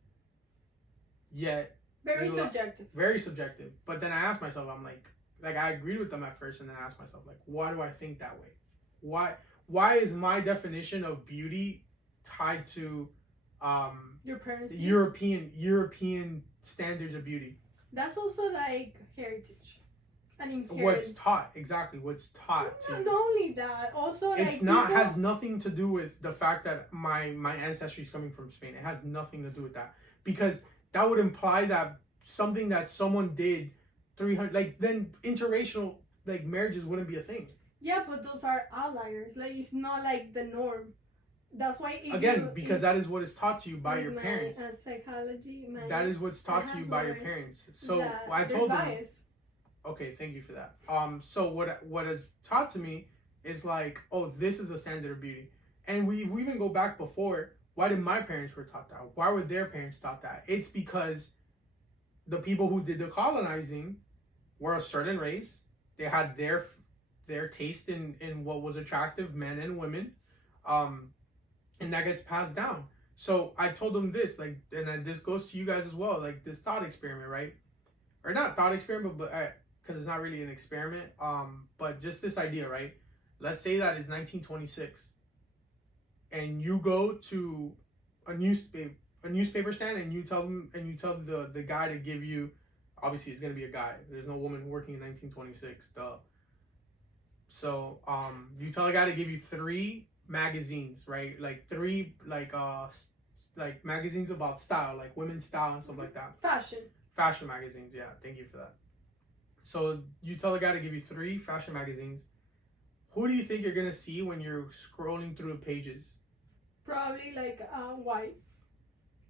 Yet Very there's a lot- subjective. very subjective. But then I asked myself, I'm like I agreed with them at first, and then I asked myself, like, why do I think that way? Why is my definition of beauty tied to Your parents. European standards of beauty? That's also like heritage. And inherent. What's taught, exactly what's taught to Not only that, also it's like not people, has nothing to do with the fact that my ancestry is coming from Spain. It has nothing to do with that, because that would imply that something that someone did 300, like, then interracial, like, marriages wouldn't be a thing. Yeah, but those are outliers. Like, it's not like the norm. That's why Because that is what is taught to you by your parents. Psychology, That is what's taught to you by your parents. So I told them. Bias. Okay, thank you for that. So what is taught to me is like, oh, this is a standard of beauty, and we even go back before. Why did my parents were taught that? Why were their parents taught that? It's because the people who did the colonizing were a certain race. They had their taste in what was attractive, men and women, and that gets passed down. So I told them this, like, and this goes to you guys as well, like this thought experiment, right? Or not thought experiment, but because it's not really an experiment, but just this idea, right? Let's say that it's 1926, and you go to a newspaper stand, and you tell the guy to give you, obviously it's gonna be a guy. There's no woman working in 1926, duh. So you tell a guy to give you 3 magazines, right? Like 3 like magazines about style, like women's style and stuff like that. Fashion magazines, yeah. Thank you for that. So you tell a guy to give you 3 fashion magazines. Who do you think you're gonna see when you're scrolling through the pages? Probably like white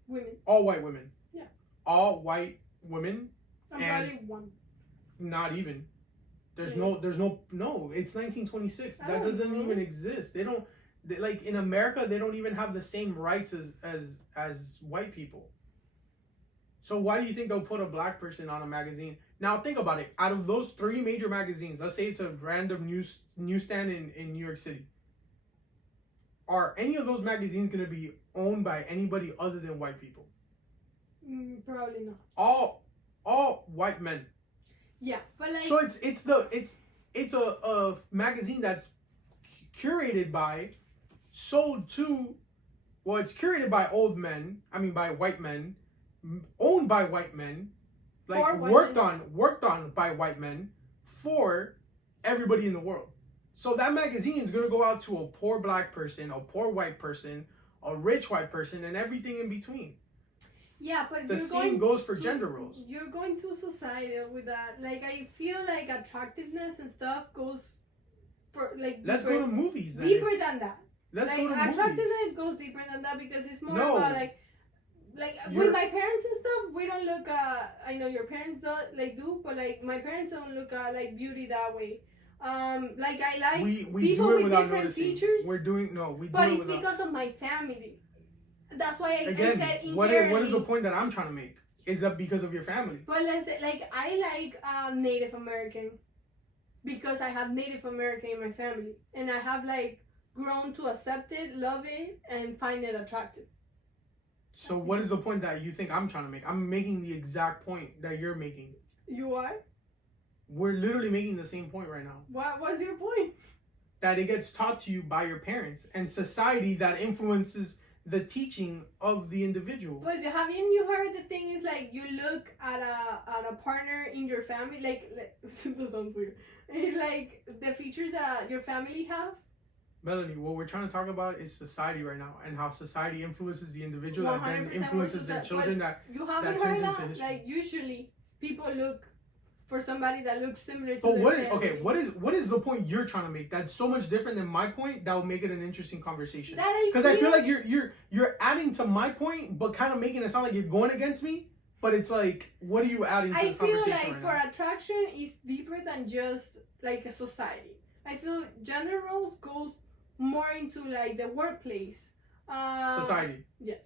women. All white women. Yeah. All white women. And probably one. Not even. There's Yeah. no. It's 1926. That doesn't even exist. Like in America, they don't even have the same rights as white people. So why do you think they'll put a black person on a magazine? Now think about it. Out of those 3 major magazines, let's say it's a random newsstand in New York City. Are any of those magazines going to be owned by anybody other than white people? Probably not. All white men. Yeah, but like. So it's a magazine that's curated by, sold to, well, it's curated by by white men, owned by white men, like worked on by white men for everybody in the world. So that magazine is gonna go out to a poor black person, a poor white person, a rich white person, and everything in between. Yeah, but the same goes for gender roles. You're going to society with that. Like, I feel like attractiveness and stuff goes for like. Let's go to movies. Then. Deeper than that. Let's go to movies. Attractiveness goes deeper than that because it's more about like with my parents and stuff. We don't look at. I know your parents do, but like my parents don't look at like beauty that way. Like I like we people do it with without different noticing. features. We do it but it's because of my family. That's why I said what is the point that I'm trying to make? Is that because of your family? But let's say, like, I like Native American because I have Native American in my family, and I have like grown to accept it, love it, and find it attractive. So what is the point that you think I'm trying to make? I'm making the exact point that you're making. You are? We're literally making the same point right now. What's your point? That it gets taught to you by your parents and society that influences the teaching of the individual. But haven't you heard the thing is like you look at a partner in your family like that sounds weird. It's like the features that your family have. Melanie, what we're trying to talk about is society right now and how society influences the individual that then influences the children that you haven't heard that. Like usually people look for somebody that looks similar to their family. What is the point you're trying to make that's so much different than my point that will make it an interesting conversation? Because I feel like you're adding to my point but kind of making it sound like you're going against me, but it's like, what are you adding to this conversation? I feel like for attraction is deeper than just like a society. I feel gender roles goes more into like the workplace. Society. Yes.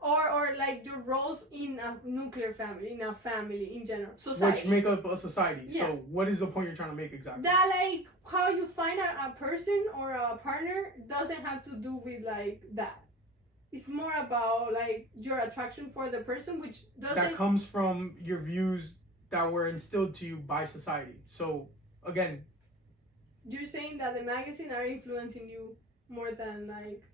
Or like your roles in a nuclear family, in a family in general. Society. Which make up a society. Yeah. So what is the point you're trying to make exactly? That like how you find a person or a partner doesn't have to do with like that. It's more about like your attraction for the person, which doesn't. That comes from your views that were instilled to you by society. So again, you're saying that the magazine are influencing you more than like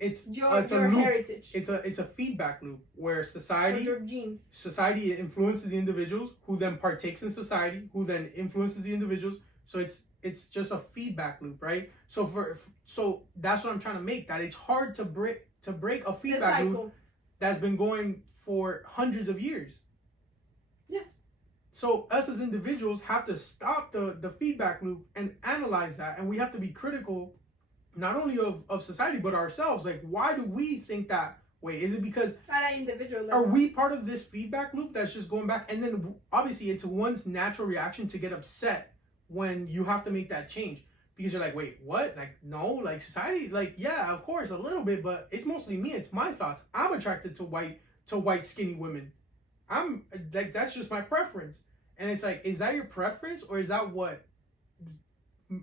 it's your a loop. heritage. It's a feedback loop where society, your genes. Society influences the individuals, who then partakes in society, who then influences the individuals. So it's just a feedback loop, right? So that's what I'm trying to make. That it's hard to break a feedback loop that's been going for hundreds of years. Yes. So us as individuals have to stop the feedback loop and analyze that, and we have to be critical, not only of society but ourselves. Like, why do we think that way? Is it because at an individual level, are we part of this feedback loop that's just going back? And then obviously it's one's natural reaction to get upset when you have to make that change, because you're like, wait, what? Like, no, like society, like, yeah, of course, a little bit, but it's mostly me. It's my thoughts. I'm attracted to white skinny women. I'm like, that's just my preference. And it's like, is that your preference, or is that what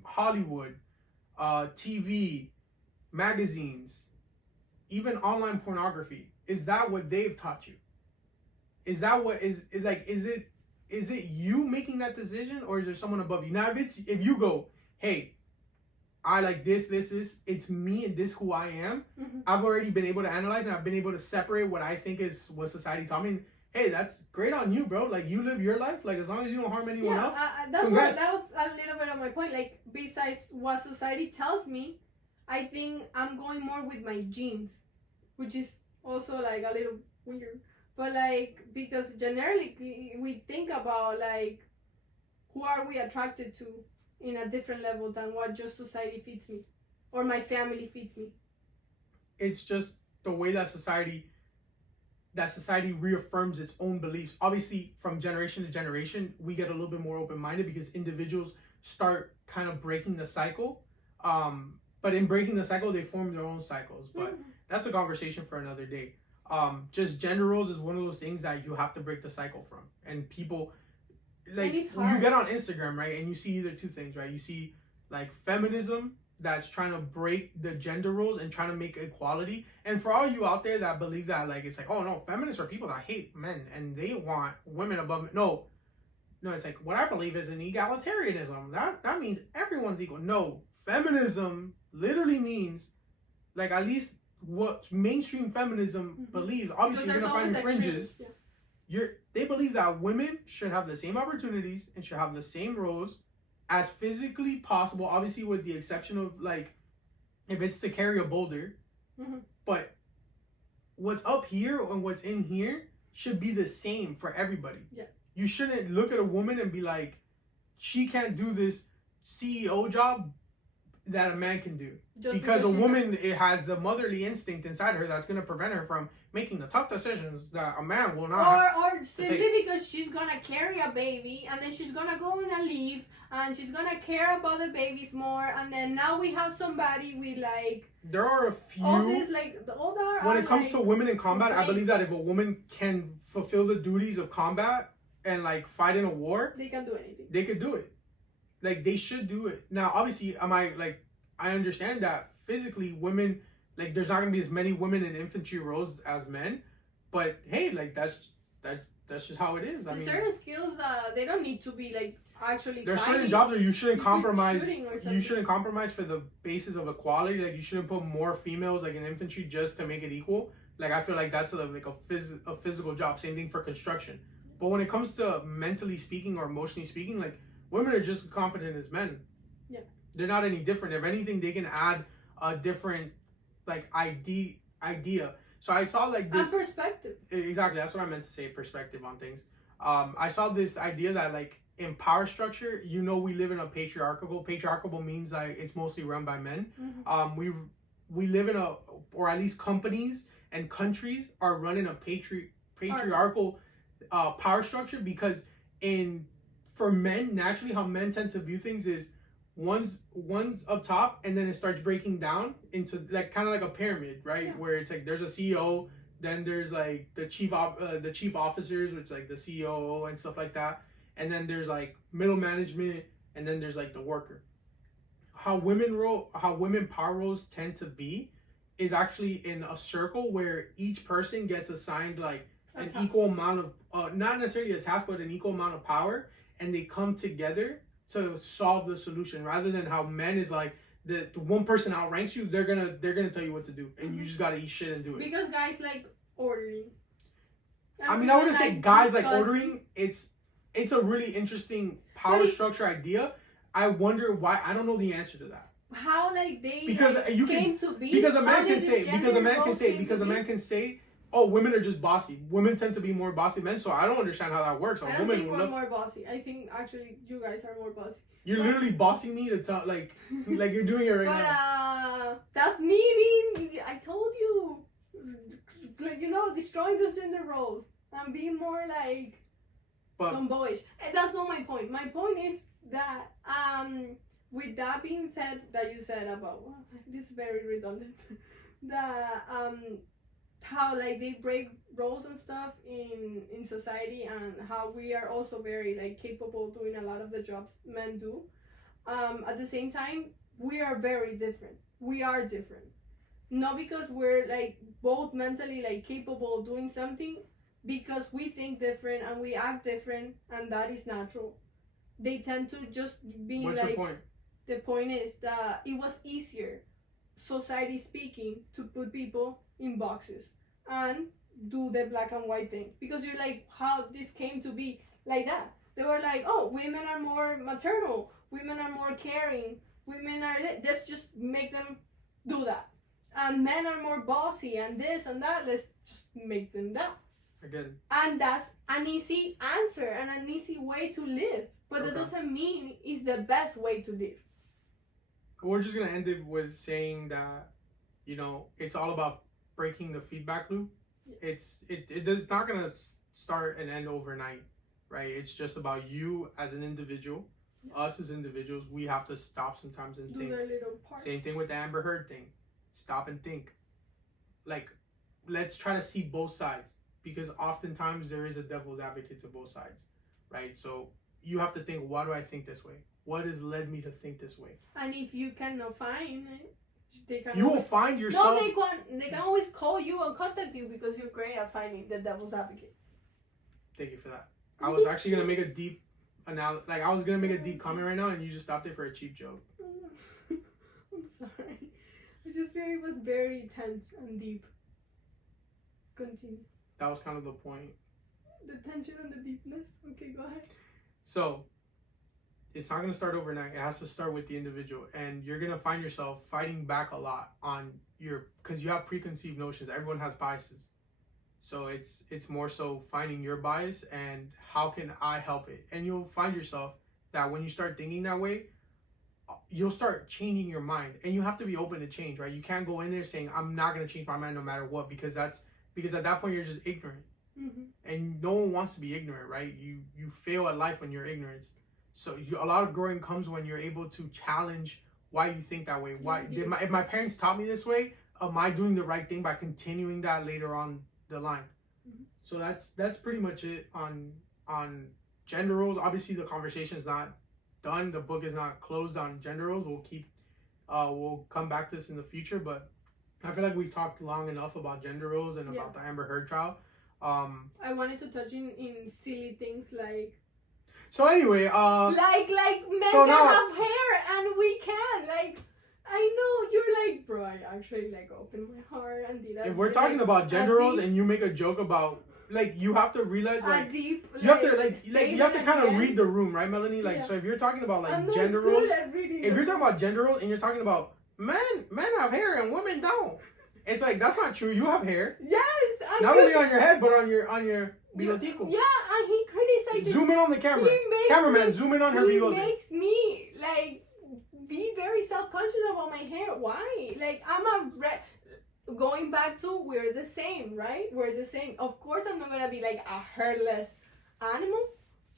Hollywood, TV, magazines, even online pornography, is that what they've taught you? Is that what is it you making that decision, or is there someone above you? Now, if you go, hey, I like this, it's me and this who I am. Mm-hmm. I've already been able to analyze, and I've been able to separate what I think is what society taught me. Hey, that's great on you, bro. Like, you live your life. Like, as long as you don't harm anyone else. That was a little bit of my point. Like, besides what society tells me, I think I'm going more with my genes, which is also like a little weird. But like, because generally we think about like, who are we attracted to in a different level than what just society feeds me or my family feeds me. It's just the way that society reaffirms its own beliefs. Obviously, from generation to generation, we get a little bit more open-minded because individuals start kind of breaking the cycle. But in breaking the cycle, they form their own cycles. But that's a conversation for another day. Just gender roles is one of those things that you have to break the cycle from. And people, like, you get on Instagram, right? And you see either two things, right? You see like feminism that's trying to break the gender roles and trying to make equality. And for all you out there that believe that, like, it's like, oh no, feminists are people that hate men and they want women above men. No, it's like, what I believe is an egalitarianism. That means everyone's equal. No, feminism literally means, like, at least what mainstream feminism believes. Obviously, you're gonna find fringes. They believe that women should have the same opportunities and should have the same roles as physically possible, obviously with the exception of, like, if it's to carry a boulder. But what's up here and what's in here should be the same for everybody. You shouldn't look at a woman and be like, she can't do this CEO job that a man can do. Because a woman, it has the motherly instinct inside her that's going to prevent her from making the tough decisions that a man will not. Or simply because she's going to carry a baby and then she's going to go on a leave and she's going to care about the babies more, and then now we have somebody with, like, there are a few. All this, like, when it comes to women in combat, I believe that if a woman can fulfill the duties of combat and, like, fight in a war, they can do anything. They could do it. Like, they should do it. Now, obviously, I understand that physically women, like, there's not gonna be as many women in infantry roles as men, but hey, like, that's just how it is. I mean, certain skills they don't need to be, like, actually there's fighting. certain jobs where you shouldn't compromise. You shouldn't compromise for the basis of equality. Like, you shouldn't put more females, like, in infantry just to make it equal. Like, I feel like that's a physical job. Same thing for construction. But when it comes to mentally speaking or emotionally speaking, like, women are just as competent as men. Yeah. They're not any different. If anything, they can add a different, like, idea. So I saw, like, this perspective. Exactly, that's what I meant to say. Perspective on things. I saw this idea that, like, in power structure, we live in a patriarchal means like it's mostly run by men. We live in or at least companies and countries are running a patriarchal power structure, because for men, naturally how men tend to view things is, one's up top, and then it starts breaking down into like kind of like a pyramid, right? Yeah. Where it's like there's a CEO, then there's like the chief officers, which is like the CEO and stuff like that, and then there's like middle management, and then there's like the worker. How women power roles tend to be is actually in a circle where each person gets assigned like an equal amount of not necessarily a task, but an equal amount of power, and they come together to solve the solution, rather than how men is like the one person outranks you, they're gonna tell you what to do, and you just gotta eat shit and do it. Because guys like ordering. I mean, I wouldn't say guys like ordering. It's a really interesting power structure idea. I wonder why. I don't know the answer to that. How like they because like, you came can to be because a man can say because a man can say, oh, women are just bossy. Women tend to be more bossy men, so I don't understand how that works. I don't think we're more bossy. I think actually you guys are more bossy. You're literally bossing me to tell like you're doing it right now. But that's me being. I told you, like destroying those gender roles and being more like tomboyish. And that's not my point. My point is that with that being said, that you said about this is very redundant. That how like they break roles and stuff in society, and how we are also very like capable of doing a lot of the jobs men do. At the same time, we are very different. We are different, not because we're like both mentally like capable of doing something, because we think different and we act different, and that is natural. They tend to just be What's like. Your point? The point is that it was easier, society speaking, to put people in boxes and do the black and white thing, because you're like, how this came to be like that. They were like, oh, women are more maternal, women are more caring, women are let's just make them do that, and men are more bossy and this and that, let's just make them that. Again. And that's an easy answer and an easy way to live, but that doesn't mean it's the best way to live. We're just gonna end it with saying that, it's all about breaking the feedback loop. It's not gonna start and end overnight, right? It's just about you as an individual, us as individuals. We have to stop sometimes and think. Their little part. Same thing with the Amber Heard thing. Stop and think. Like, let's try to see both sides, because oftentimes there is a devil's advocate to both sides, right? So you have to think, why do I think this way? What has led me to think this way? And if you cannot find it, they can. You will find yourself. No, they can always call you and contact you, because you're great at finding the devil's advocate. Thank you for that. I was actually gonna make a deep I was gonna make a deep comment right now, and you just stopped it for a cheap joke. I'm sorry. I just feel it was very tense and deep. Continue. That was kind of the point. The tension and the deepness. Okay, go ahead. So, it's not going to start overnight. It has to start with the individual. And you're going to find yourself fighting back a lot on because you have preconceived notions. Everyone has biases. So it's more so finding your bias and how can I help it? And you'll find yourself that when you start thinking that way, you'll start changing your mind. And you have to be open to change, right? You can't go in there saying, I'm not going to change my mind no matter what, because at that point you're just ignorant. Mm-hmm. And no one wants to be ignorant, right? You fail at life when you're ignorant. So a lot of growing comes when you're able to challenge why you think that way. Why if my parents taught me this way, am I doing the right thing by continuing that later on the line? Mm-hmm. So that's pretty much it on gender roles. Obviously, the conversation is not done. The book is not closed on gender roles. We'll come back to this in the future, but I feel like we've talked long enough about gender roles and about the Amber Heard trial. I wanted to touch in silly things like. So anyway, like men can have hair and we can. Like, I know you're like, bro, I actually like opened my heart and did that. If we're talking about gender roles and you make a joke about, like, you have to realize, like, you have to kind of read the room, right, Melanie? Like, so if you're talking about like gender roles, if you're talking about gender roles and you're talking about men have hair and women don't, it's like that's not true. You have hair. Yes. Not only on your head, but on your bigotico. Yeah, and he criticizes. Zoom in on the camera. Cameraman, zoom in on her bigote. He makes me like be very self-conscious about my hair. Why? Like going back to we're the same, right? We're the same. Of course, I'm not gonna be like a hairless animal.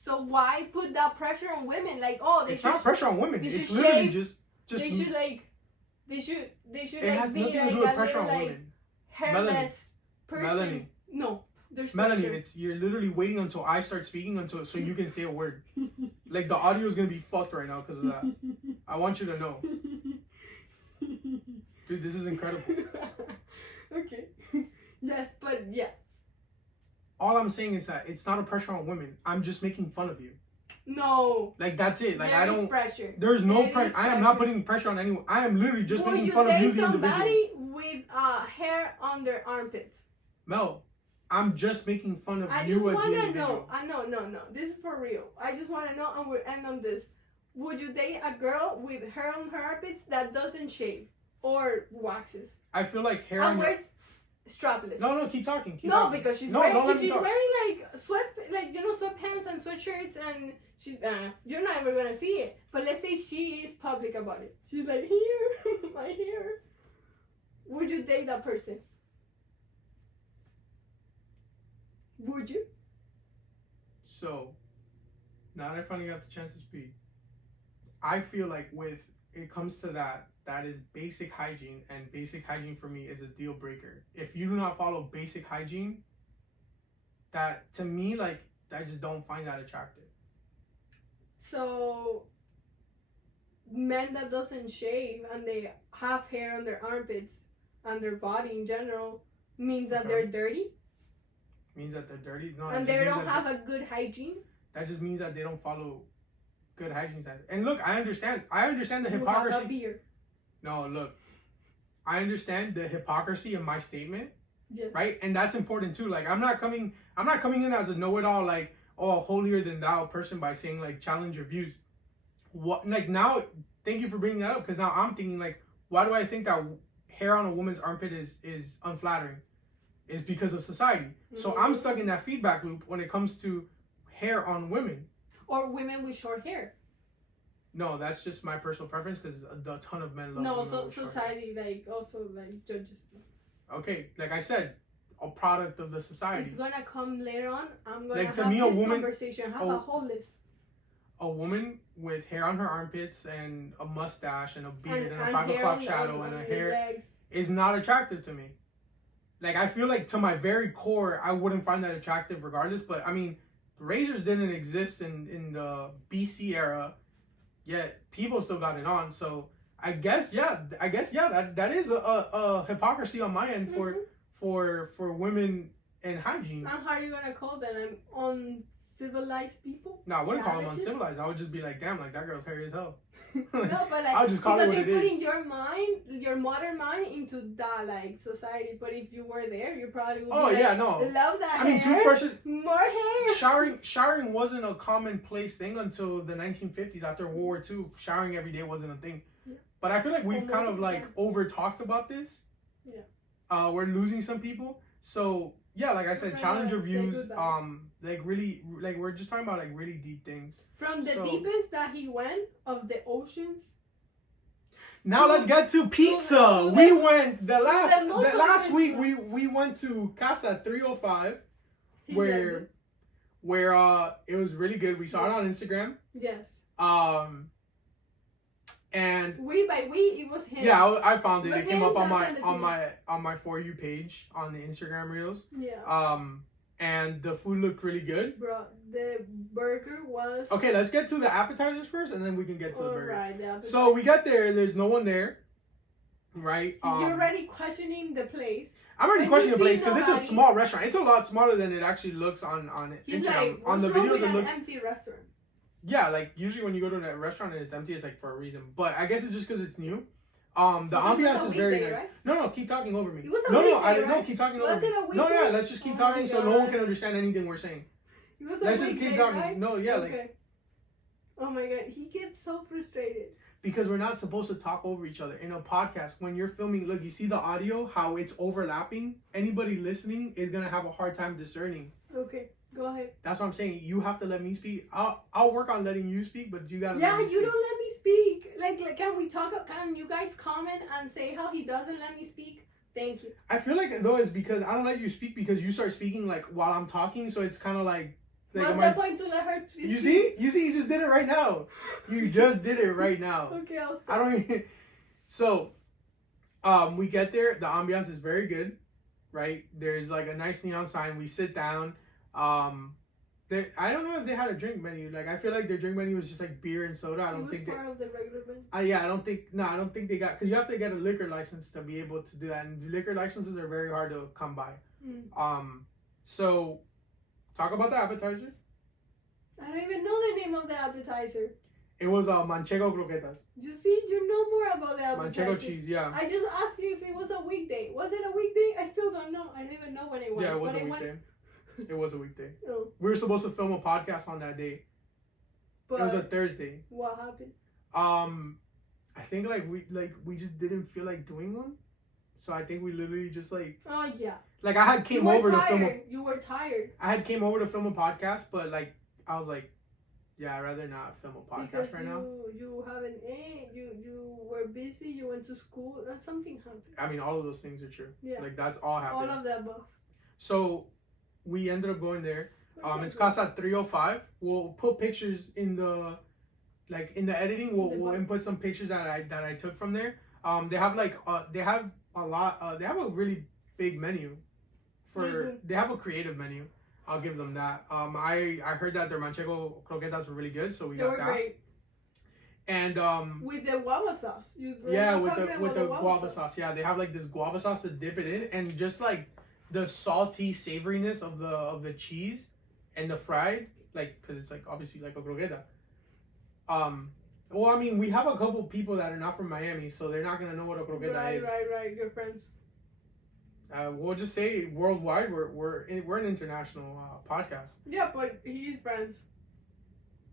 So why put that pressure on women? Like, oh, it's not pressure on women. It's literally just they should like they should it like has be nothing like to do with a pressure little on like women. hairless person. Melanie. No, there's Melanie, pressure. you're literally waiting until I start speaking so you can say a word. Like the audio is gonna be fucked right now because of that. I want you to know, dude. This is incredible. Okay. Yes, but yeah. All I'm saying is that it's not a pressure on women. I'm just making fun of you. No. Like that's it. Like there I don't. Is pressure. There's no There pressure. is I am not putting pressure on anyone. I am literally just making fun of you, the individual. somebody with hair on their armpits? Mel, I'm just making fun of I you just as the wanna individual. know. No. This is for real. I just want to know, and we'll end on this. Would you date a girl with hair on her armpits that doesn't shave or waxes? I feel like hair And on. wears strapless. No, keep talking. Keep No, talking. because she's No, wearing don't let me she's talk. wearing like sweatpants and sweatshirts, and she's you're not ever gonna see it. But let's say she is public about it. She's like, here, my hair. Would you date that person? Would you? So, now that I finally got the chance to speak, I feel like with it comes to that is basic hygiene, and basic hygiene for me is a deal breaker. If you do not follow basic hygiene, that to me, like, I just don't find that attractive. So, men that doesn't shave and they have hair on their armpits and their body in general means that they're dirty? Means that they're dirty? No. And they don't have a good hygiene? That just means that they don't follow good hygiene standards. And look, I understand the You hypocrisy. have a beard. No, look. I understand the hypocrisy of my statement. Yes. Right? And that's important too. Like I'm not coming in as a know-it-all, like, oh, holier than thou person by saying like challenge your views. What, like, now, thank you for bringing that up, because now I'm thinking like, why do I think that hair on a woman's armpit is unflattering? Is because of society. Mm-hmm. So I'm stuck in that feedback loop when it comes to hair on women. Or women with short hair. No, that's just my personal preference, because a ton of men love no, women so with short society hair. like also like judges. Okay, like I said, a product of the society. It's gonna come later on. I'm gonna like, to have me, this a woman, conversation. Have a whole list. A woman with hair on her armpits and a mustache and a beard and a 5 hair o'clock on shadow and a hair legs is not attractive to me. Like, I feel like to my very core, I wouldn't find that attractive regardless. But I mean, razors didn't exist in the BC era, yet people still got it on. So I guess that is a hypocrisy on my end for women and hygiene. And how are you gonna call them? Uncivilized people? No, I wouldn't call them uncivilized. I would just be like, damn, like that girl's hairy as hell. No, but like, I'll just call it what it is. Because you're putting your modern mind into that like society. But if you were there, you probably would. Oh, be yeah, like, no. Love that. I mean, toothbrushes. More hair. Showering wasn't a commonplace thing until the 1950s. After World War II, showering every day wasn't a thing. Yeah. But I feel like we've kind of like over talked about this. Yeah. We're losing some people. So yeah, like I said, challenge your views. Like really, like we're just talking about like really deep things. From the deepest that he went of the oceans. Now let's get to pizza. We went the last week. We went to Casa 305, where it was really good. We saw it on Instagram. Yes. And it was him. Yeah, I found it. It came up on my For You page on the Instagram reels. Yeah. And the food looked really good. Bro, the burger was... Okay, let's get to the appetizers first, and then we can get to the burger. Right, so we got there. There's no one there, right? You're already questioning the place. I'm already questioning the place because it's a small restaurant. It's a lot smaller than it actually looks on He's Instagram. Like, on the videos, it looks an empty restaurant. Yeah, like usually when you go to a restaurant and it's empty, it's like for a reason. But I guess it's just because it's new. The ambiance is very nice. Right? No, keep talking over me. It was a weekday, right? No, keep talking over me. Was it a weekday? No, yeah, let's just keep talking so no one can understand anything we're saying. It was let's just keep talking. Right? No, yeah, okay. Like. Oh my god, he gets so frustrated. Because we're not supposed to talk over each other in a podcast. When you're filming, look, you see the audio, how it's overlapping. Anybody listening is gonna have a hard time discerning. Okay. Go ahead. That's what I'm saying. You have to let me speak. I'll work on letting you speak, but you gotta. Yeah, you don't let me speak. Like, can we talk? Can you guys comment and say how he doesn't let me speak? Thank you. I feel like though it's because I don't let you speak because you start speaking like while I'm talking, so it's kind of like Like, what's the point to let her? You see, you just did it right now. You just did it right now. Okay, I'll stop. I don't even. So, we get there. The ambiance is very good, right? There's like a nice neon sign. We sit down. I don't know if they had a drink menu. Like, I feel like their drink menu was just like beer and soda. I don't think part of the regular menu. Yeah, I don't think they got, because you have to get a liquor license to be able to do that, and liquor licenses are very hard to come by. So talk about the appetizer. I don't even know the name of the appetizer. It was manchego croquetas. You see, you know more about the appetizer. Manchego cheese, yeah. I just asked you if it was a weekday. Was it a weekday? I still don't know. I don't even know when it was. Yeah, it was a weekday. It was a weekday. Oh. We were supposed to film a podcast on that day. But it was a Thursday. What happened? I think we just didn't feel like doing one. So I think we literally just like. Oh yeah. Like I had came over to film. You were tired. I had came over to film a podcast, but like I was like, yeah, I'd rather not film a podcast because right now. You haven't ate. You were busy. You went to school. Something happened. I mean, all of those things are true. Yeah. Like that's all happened. All of the above. So we ended up going there. It's Casa 305. We'll put pictures in the editing. We'll input some pictures that I took from there. They have they have a really big menu. They have a creative menu. I'll give them that. I heard that their manchego croquetas were really good, so we got that. They were great. And with the guava sauce. With the guava sauce. Yeah, they have like this guava sauce to dip it in, and just like the salty savoriness of the cheese and the fried, like, because it's like obviously like a croqueta. Well, I mean, we have a couple people that are not from Miami, so they're not gonna know what a croqueta is. Right. Your friends. We'll just say worldwide, we're an international podcast. Yeah, but he's friends.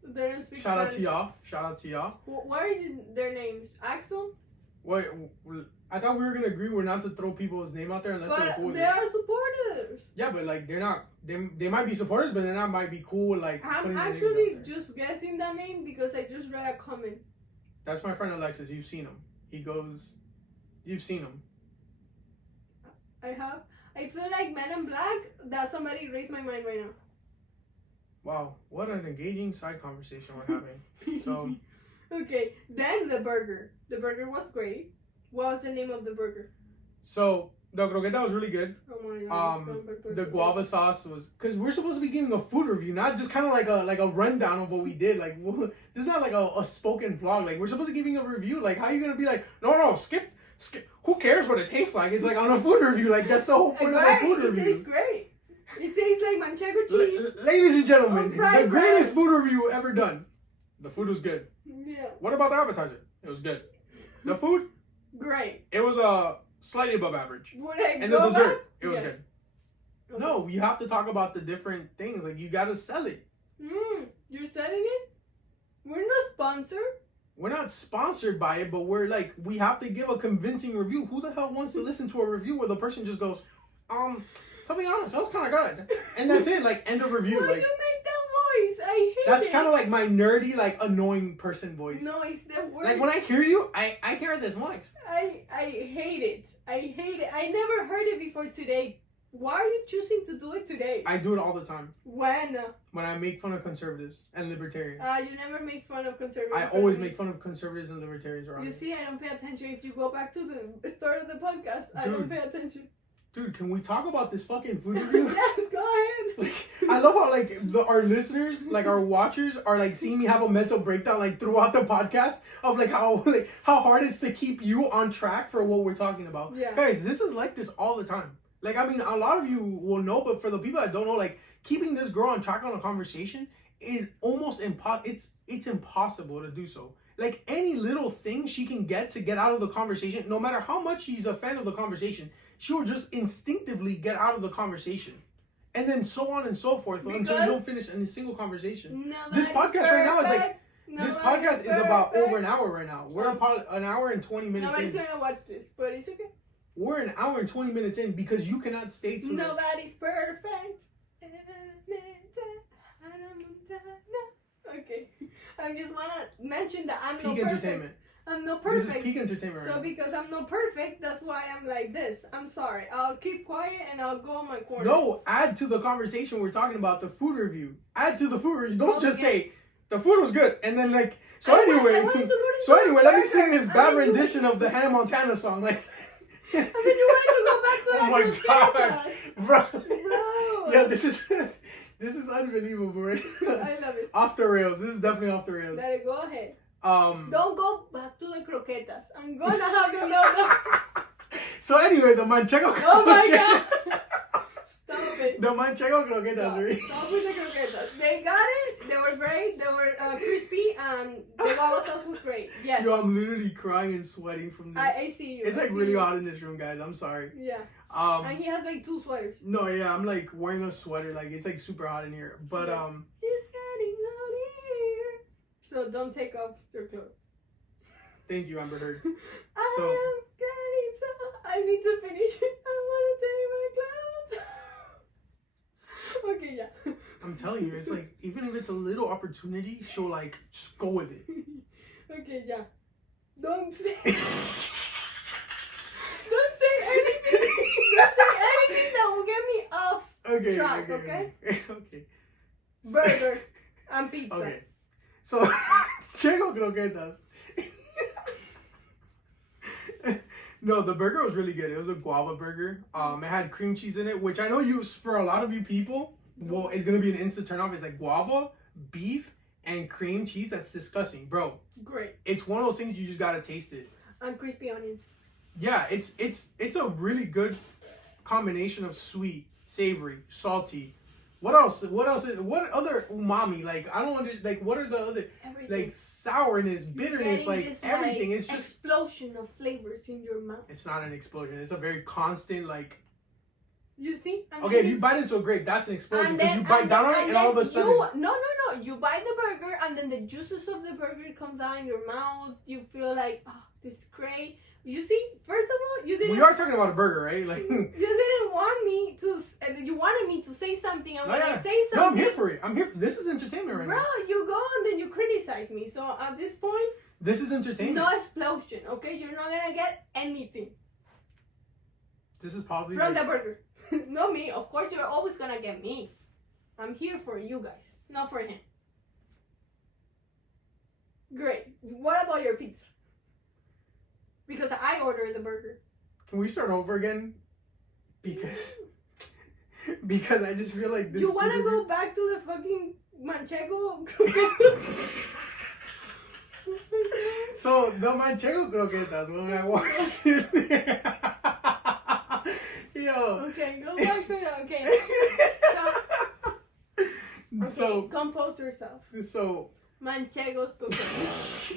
They don't speak Shout Spanish. Shout out to y'all. Where is their names? Axel? Wait, I thought we were gonna agree we're not to throw people's name out there unless they're cool with it. They are supporters. Yeah, but like they're not. They might be supporters, but they not might be cool with like. I'm actually just guessing that name because I just read a comment. That's my friend Alexis. You've seen him. He goes. You've seen him. I have. I feel like Men in Black. That somebody raised my mind right now. Wow, what an engaging side conversation we're having. So. Okay, then the burger. The burger was great. What was the name of the burger? So the croqueta was really good. Oh my God. The guava sauce was, because we're supposed to be giving a food review, not just kind of like a rundown of what we did. Like this is not like a spoken vlog. Like we're supposed to be giving a review. Like how are you gonna be like no skip. Who cares what it tastes like? It's like on a food review. Like that's the whole point of a food review. It tastes great. It tastes like manchego cheese. Ladies and gentlemen, the greatest food review ever done. The food was good. Yeah. What about the appetizer? It was good. The food? Great. It was slightly above average. Would I and go the dessert, back? it was good. Okay. No, you have to talk about the different things. Like you gotta sell it. You're selling it? We're not sponsored. We're not sponsored by it, but we have to give a convincing review. Who the hell wants to listen to a review where the person just goes, to be honest, that was kind of good, and that's it. Like end of review. Why like you make that voice? I hate it. That's kind of like my nerdy, like annoying person voice. No, it's the worst. Like when I hear you, I hear this voice. I hate it. I hate it. I never heard it before today. Why are you choosing to do it today? I do it all the time. When? When I make fun of conservatives and libertarians. You never make fun of conservatives. I always make fun of conservatives and libertarians around. You see, I don't pay attention. If you go back to the start of the podcast, I don't pay attention. Dude, can we talk about this fucking food review? Yes, go ahead. Like, I love how our listeners, like our watchers, are like seeing me have a mental breakdown like throughout the podcast of how hard it's to keep you on track for what we're talking about. Yeah. Guys, this is like this all the time. Like, I mean, a lot of you will know, but for the people that don't know, like keeping this girl on track on a conversation is almost it's impossible to do so. Like any little thing she can get out of the conversation, no matter how much she's a fan of the conversation, she will just instinctively get out of the conversation. And then so on and so forth until you don't finish any single conversation. This podcast right now is like, this podcast is about over an hour right now. We're an hour and 20 minutes in. Nobody's gonna watch this, but it's okay. We're an hour and 20 minutes in because you cannot stay to Nobody's perfect. Okay. I just want to mention that I'm not perfect. Entertainment. I'm not This is perfect. peak entertainment. So right because I'm not perfect, that's why I'm like this. I'm sorry. I'll keep quiet and I'll go on my corner. No, add to the conversation we're talking about the food review. Add to the food review. Don't just Okay. say the food was good and then like. So I wanted anyway, to go into let me burger. sing this bad I mean, rendition of the Hannah Montana song. Like. And then you wanted to go back to Oh like my your god, Casa. bro. Bro. Yeah, this is unbelievable, right? I love it. Off the rails. This is definitely off the rails. Let it go ahead. Um. Don't go back to the croquetas. I'm gonna have them know. So anyway, the Manchego. Oh my god. Stop it. The Manchego croquetas, Stop. right? Stop with the croquetas. They got it. They were great. They were crispy and the guava sauce was great. Yes. Yo, I'm literally crying and sweating from this. I see you. It's I like see really you. hot in this room, guys. I'm sorry. Yeah. Um. And he has like 2 sweaters. No, yeah, I'm like wearing a sweater. Like it's like super hot in here. But Yeah. It's getting hot in here. So don't take off your clothes. Thank you, Amber Heard. I So- am getting so. I need to finish it. I want to take my clothes. Okay, yeah. I'm telling you, it's like even if it's a little opportunity, she'll like just go with it. Okay, yeah. Don't say. Don't say anything. Don't say anything that will get me off Okay. track. Okay. Okay. Okay. Burger and pizza. Okay. So, Chego croquetas. No, the burger was really good. It was a guava burger. It had cream cheese in it, which I know for a lot of you people, well, it's gonna be an instant turn off. It's like guava, beef, and cream cheese. That's disgusting, bro. Great. It's one of those things you just gotta taste it. And crispy onions. Yeah, it's a really good combination of sweet, savory, salty. What else? What other umami? Like I don't understand. Like what are the other Everything. like sourness, bitterness, Getting like this, everything? like, It's just explosion of flavors in your mouth. it's not an explosion. It's a very constant like. You see? And Okay, then if you bite into a grape, that's an explosion. and Because then, you bite down on it, and all of a sudden. no. You bite the burger, and then the juices of the burger comes out in your mouth. You feel like, oh, this is great. You see, first of all, you didn't. We are talking about a burger, right? Like. You didn't want me to. You wanted me to say something. And when Yeah. I say something, No, I'm here for it. I'm here. This is entertainment right bro, now. you go and then you criticize me. So at this point, This is entertainment. no explosion. Okay, you're not gonna get anything This is probably from like, the burger. Not me. Of course, you're always gonna get me. I'm here for you guys, not for him. Great. What about your pizza? Because I ordered the burger. Can we start over again? Because I just feel like this. You wanna burger- go back to the fucking Manchego? So the Manchego croquetas when I walked in there. Yo. Okay, go back to the. Okay. Okay, So compose yourself. so Manchegos cookies.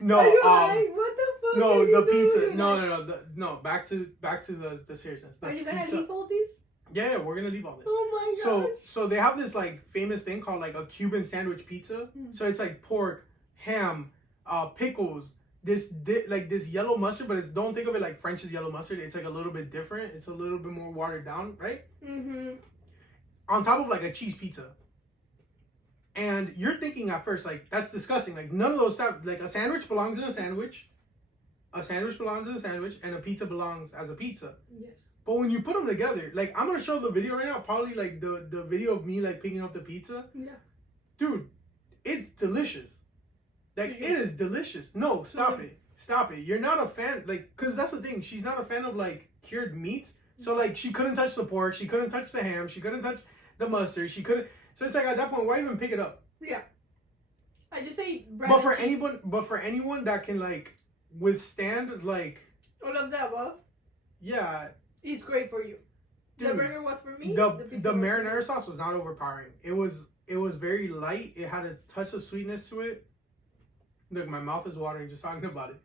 no Are you like, what the fuck? no are you the pizza doing? no back to the seriousness. The Are you gonna pizza. leave all this? Yeah, we're gonna leave all this. Oh my god. So they have this like famous thing called like a Cuban sandwich pizza. So it's like pork, ham, pickles, this yellow mustard, but don't think of it like French's yellow mustard. It's like a little bit different. It's a little bit more watered down, right? Mm-hmm. On top of like a cheese pizza. And you're thinking at first like that's disgusting. Like none of those stuff. Like a sandwich belongs in a sandwich. A sandwich belongs in a sandwich, and a pizza belongs as a pizza. Yes. But when you put them together, like I'm gonna show the video right now. Probably like the video of me like picking up the pizza. Yeah. Dude, it's delicious. Like Yeah. it is delicious. No, stop it. Stop it. You're not a fan, like, cause that's the thing. She's not a fan of like cured meats. So like she couldn't touch the pork, she couldn't touch the ham, she couldn't touch the mustard, she couldn't. So it's like at that point, why even pick it up? Yeah. I just say bread But and for cheese. anyone that can like withstand like, All of the above, yeah, it's great for you. The dude, burger was for me. the pizza was marinara sauce was not overpowering. It was very light. It had a touch of sweetness to it. Look, my mouth is watering just talking about it.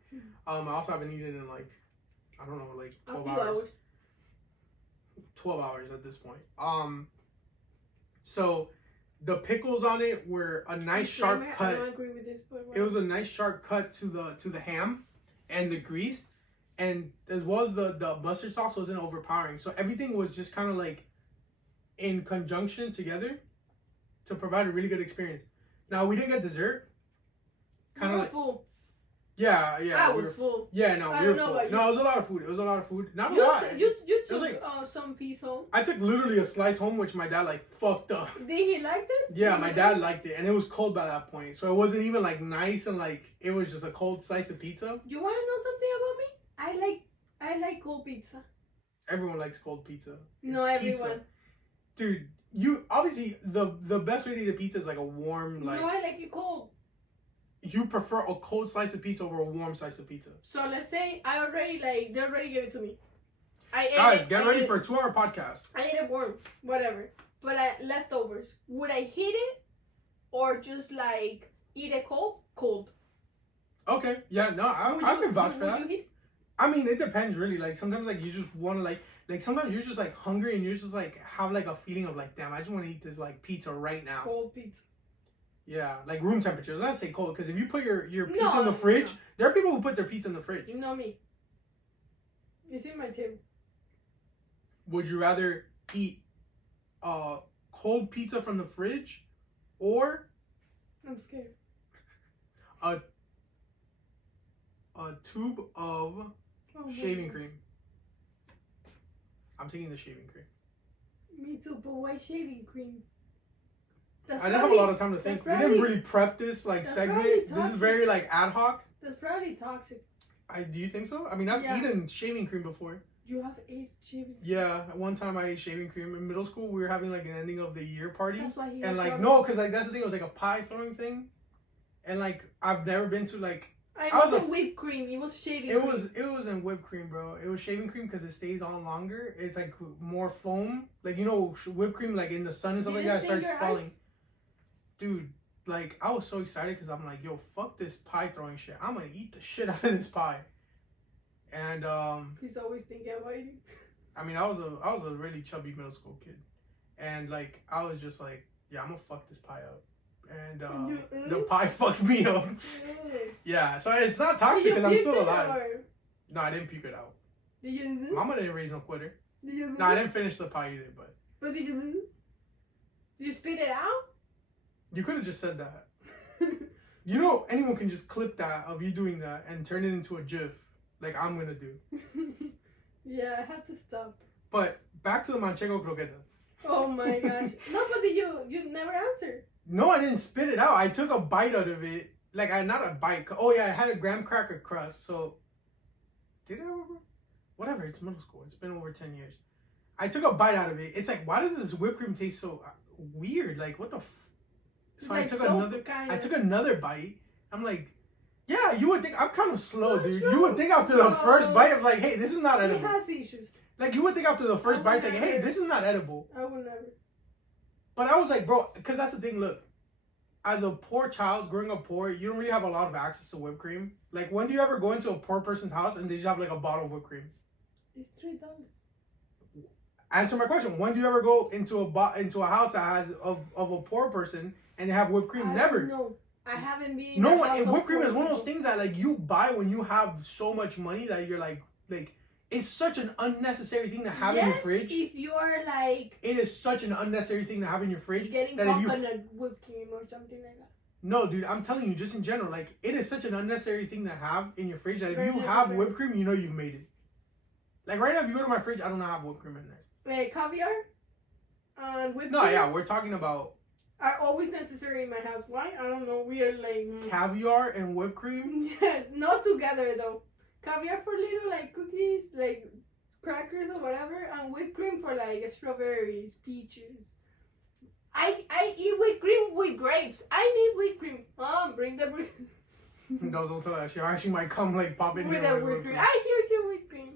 I also haven't eaten in like, I don't know, like a 12 few hours. 12 hours at this point. So the pickles on it were a nice sharp Disclaimer, I cut. don't agree with this, but It was a nice sharp cut to the ham and the grease, and as well as the mustard sauce wasn't overpowering. So everything was just kind of like in conjunction together to provide a really good experience. Now we didn't get dessert. Kind of like full. Yeah, yeah. I was full. Yeah, no, I we were don't know full. about you. No, it was a lot of food. It was a lot of food. Not a You lot. you It took was like, some piece home. I took literally a slice home, which my dad like fucked up. Did he like it? Yeah, my dad liked it, and it was cold by that point, so it wasn't even like nice and like it was just a cold slice of pizza. You want to know something about me? I like cold pizza. Everyone likes cold pizza. No, It's everyone. pizza. Dude, you obviously the best way to eat a pizza is like a warm like. No, I like it cold. You prefer a cold slice of pizza over a warm slice of pizza. So let's say they already gave it to me. Guys, get ready for a 2-hour podcast. I ate it warm, whatever. But leftovers. Would I heat it or just like eat it cold? Cold. Okay, yeah, no, I can vouch for that. You heat? I mean, it depends really. Like sometimes like you just want to like sometimes you're just like hungry and you're just like have like a feeling of like, damn, I just want to eat this like pizza right now. Cold pizza. Yeah, like room temperature. Let's say cold, because if you put your pizza in the fridge, there are people who put their pizza in the fridge. You know me. It's in my table. Would you rather eat cold pizza from the fridge, or I'm scared. a tube of shaving cream? I'm taking the shaving cream. Me too, but why shaving cream? I didn't have a lot of time to think. We didn't really prep this like segment. This is very like ad hoc. That's probably toxic. Do you think so? I mean, I've eaten shaving cream before. You have ate shaving cream? Yeah, one time I ate shaving cream in middle school. We were having like an ending of the year party. That's why he and like no, because like that's the thing. It was like a pie throwing thing, and like I've never been to like. It wasn't whipped cream. It was shaving cream. It wasn't whipped cream, bro. It was shaving cream because it stays on longer. It's like more foam. Like you know, whipped cream like in the sun and stuff like that starts falling. Dude, like I was so excited because I'm like, yo, fuck this pie throwing shit. I'm gonna eat the shit out of this pie. And he's always thinking about eating. I mean, I was a really chubby middle school kid, and like I was just like, yeah, I'm gonna fuck this pie up. And the pie fucked me up. Yeah, so it's not toxic because I'm still alive. No, I didn't puke it out. Did you? Mama didn't raise no quitter. Did you? No, I didn't finish the pie either, but. But did you? Did you spit it out? You could have just said that. You know, anyone can just clip that of you doing that and turn it into a GIF, like I'm gonna do. Yeah, I have to stop. But back to the manchego croquetas. Oh my gosh! No, but you never answered. No, I didn't spit it out. I took a bite out of it. Like, not a bite. Oh, yeah, I had a graham cracker crust. So, did I ever? Whatever, it's middle school. It's been over 10 years. I took a bite out of it. It's like, why does this whipped cream taste so weird? Like, what the So like I took another bite. I'm like, yeah, you would think, I'm kind of slow, dude. You would think after the first bite of like, hey, this is not edible. He has issues. Like, you would think after the first bite, like, hey, this is not edible. I would never. But I was like, bro, because that's the thing, look. As a poor child, growing up poor, you don't really have a lot of access to whipped cream. Like, when do you ever go into a poor person's house and they just have, like, a bottle of whipped cream? It's $3. Answer my question. When do you ever go into a house that has of a poor person and they have whipped cream? Never. No, I haven't been. No, and whipped cream is one of those things that, like, you buy when you have so much money that you're, like, it's such an unnecessary thing to have in your fridge. If you are like... It is such an unnecessary thing to have in your fridge. Getting coconut whipped cream or something like that. No, dude, I'm telling you, just in general, like, it is such an unnecessary thing to have in your fridge that if you have whipped cream, you know you've made it. Like, right now, if you go to my fridge, I don't have whipped cream in there. Wait, caviar? Whipped cream? No, yeah, we're talking about... Are always necessary in my house. Why? I don't know. We are like... Caviar and whipped cream? Yeah, not together, though. Caviar for little, like, cookies, like, crackers or whatever, and whipped cream for, like, strawberries, peaches. I eat whipped cream with grapes. I need whipped cream. Mom, bring the whipped cream. No, don't tell that shit. I actually might come, like, pop in with here with whipped cream. I hear you whipped cream.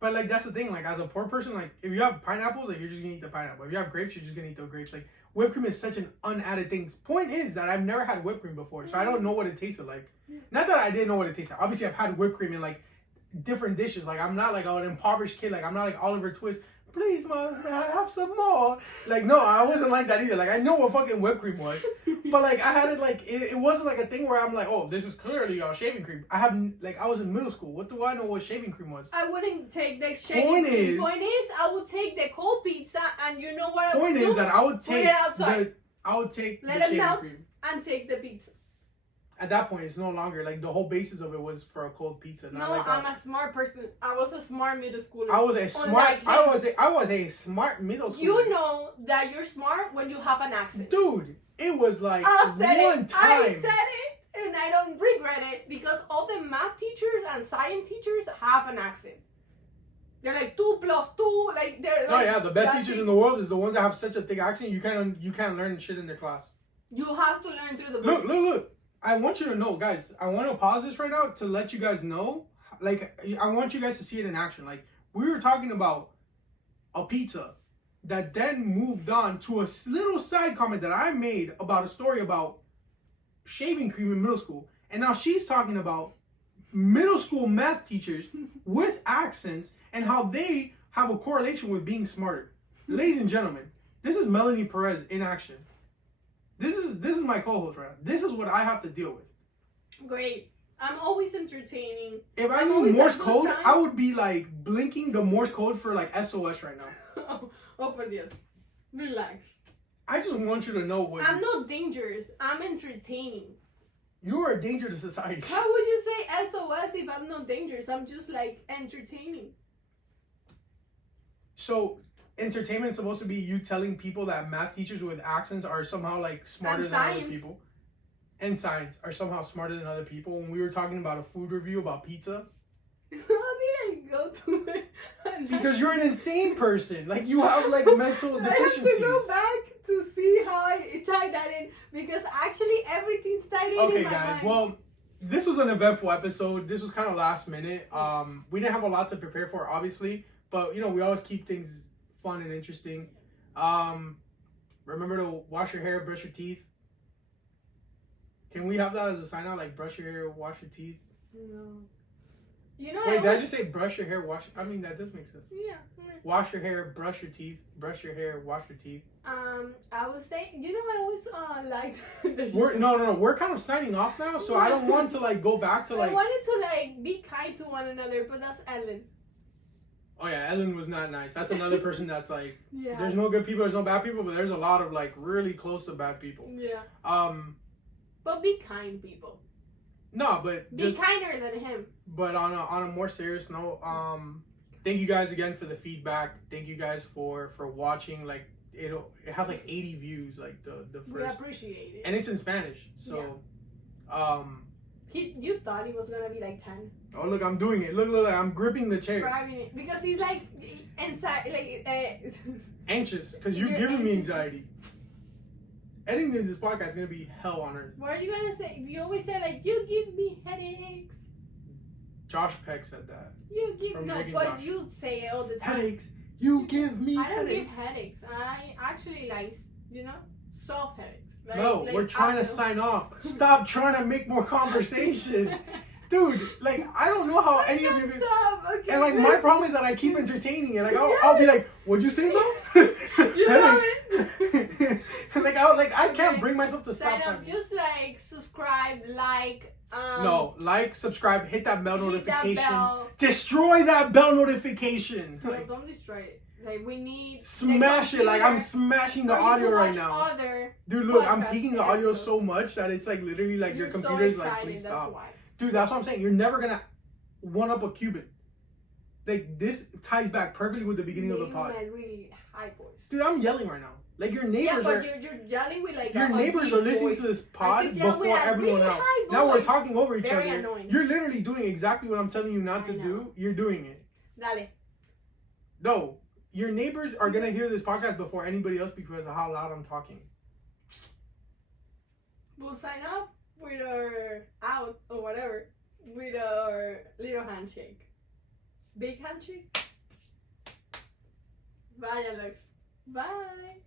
But, like, that's the thing. Like, as a poor person, like, if you have pineapples, like, you're just gonna eat the pineapple. If you have grapes, you're just gonna eat the grapes. Like, whipped cream is such an unadded thing. Point is that I've never had whipped cream before, so I don't know what it tasted like. Not that I didn't know what it tasted like. Obviously, I've had whipped cream in, like, different dishes. Like, I'm not, like, an impoverished kid. Like, I'm not, like, Oliver Twist. Please, Mom, have some more. Like, no, I wasn't like that either. Like, I know what fucking whipped cream was. But, like, I had it, like, it wasn't, like, a thing where I'm like, oh, this is clearly shaving cream. I was in middle school. What do I know what shaving cream was? I wouldn't take the shaving cream. Point is, I would take the cold pizza, and you know what I would do? Point is that I would take put it outside. I would take Let the it shaving melt cream. And take the pizza. at that point, it's no longer like the whole basis of it was for a cold pizza. Not No, like I'm a smart person. I was a smart middle schooler. I was a smart. I was a smart middle schooler. You know that you're smart when you have an accent. Dude, it was like I said time. it, and I don't regret it because all the math teachers and science teachers have an accent. They're like 2 + 2, like they're. Oh yeah, the best teachers in the world is the ones that have such a thick accent. You can't learn shit in their class. You have to learn through the books. Look. I want you to know, guys. I want to pause this right now to let you guys know. Like, I want you guys to see it in action. Like, we were talking about a pizza that then moved on to a little side comment that I made about a story about shaving cream in middle school. And now she's talking about middle school math teachers with accents and how they have a correlation with being smarter. Ladies and gentlemen, this is Melanie Perez in action. This is my co-host right now. This is what I have to deal with. Great. I'm always entertaining. If I knew Morse code, I would be like blinking the Morse code for like SOS right now. Oh, por Dios. Relax. I just want you to know what. I'm not dangerous. I'm entertaining. You are a danger to society. How would you say SOS if I'm not dangerous? I'm just like entertaining. So, entertainment is supposed to be you telling people that math teachers with accents are somehow like smarter than other people. And science are somehow smarter than other people. When we were talking about a food review about pizza. How did I go to it? Because you're an insane person. Like, you have like mental deficiencies. I have to go back to see how I tied that in. Because actually everything's tied in. Okay, in my guys. mind. Well, this was an eventful episode. This was kind of last minute. We didn't have a lot to prepare for, obviously. But, we always keep things fun and interesting. Remember to wash your hair, brush your teeth. Can we have that as a sign out? Like, brush your hair, wash your teeth? No. Wait, did I just say brush your hair, wash? I mean, that does make sense. Yeah. Wash your hair, brush your teeth. Brush your hair, wash your teeth. I would say, I always like. We're kind of signing off now, so I don't want to like go back to like. I wanted to like be kind to one another, but that's Ellen. Oh yeah, Ellen was not nice. That's another person that's like. Yeah. There's no good people, there's no bad people, but there's a lot of like really close to bad people. Yeah. But be kind, people. No, but be kinder than him. But on a more serious note, thank you guys again for the feedback. Thank you guys for watching. Like it has like 80 views. Like the first. We appreciate it. And it's in Spanish, so. Yeah. You thought it was gonna be like 10. Oh look, I'm doing it. Look! I'm gripping the chair. Grabbing it because he's like inside, like anxious because you're giving me anxiety. Editing this podcast is gonna be hell on earth. What are you gonna say? You always say like, you give me headaches. Josh Peck said that. You give but you say it all the time. Headaches. You give me headaches. I don't give headaches. I actually like soft headaches. Like, no, we're trying to sign off. Stop trying to make more conversation. Dude, like, I don't know how any of you... Okay, and, like, my problem is that I keep entertaining it. Like, I'll be like, what'd you say, though? Headaches. I can't bring myself to stop. Sign up, just, like, subscribe, like... No, like, subscribe, hit that bell notification. Destroy that bell notification. No, don't destroy it. Like, we need... Smash it. Like, I'm smashing the audio right now. Dude, look, I'm peaking the audio so much that it's, like, literally, like, your computer's like, please stop. Dude, that's what I'm saying. You're never gonna one-up a Cuban. Like, this ties back perfectly with the beginning of the pod. Really high voice. Dude, I'm yelling right now. Like, your neighbors are... you're yelling with, like, your neighbors are listening to this pod before everyone else. Now we're talking over each other. Annoying. You're literally doing exactly what I'm telling you not to do. You're doing it. Dale. No. Your neighbors are gonna hear this podcast before anybody else because of how loud I'm talking. We'll sign up with our out or whatever with our little handshake. Big handshake. Bye, Alex. Bye.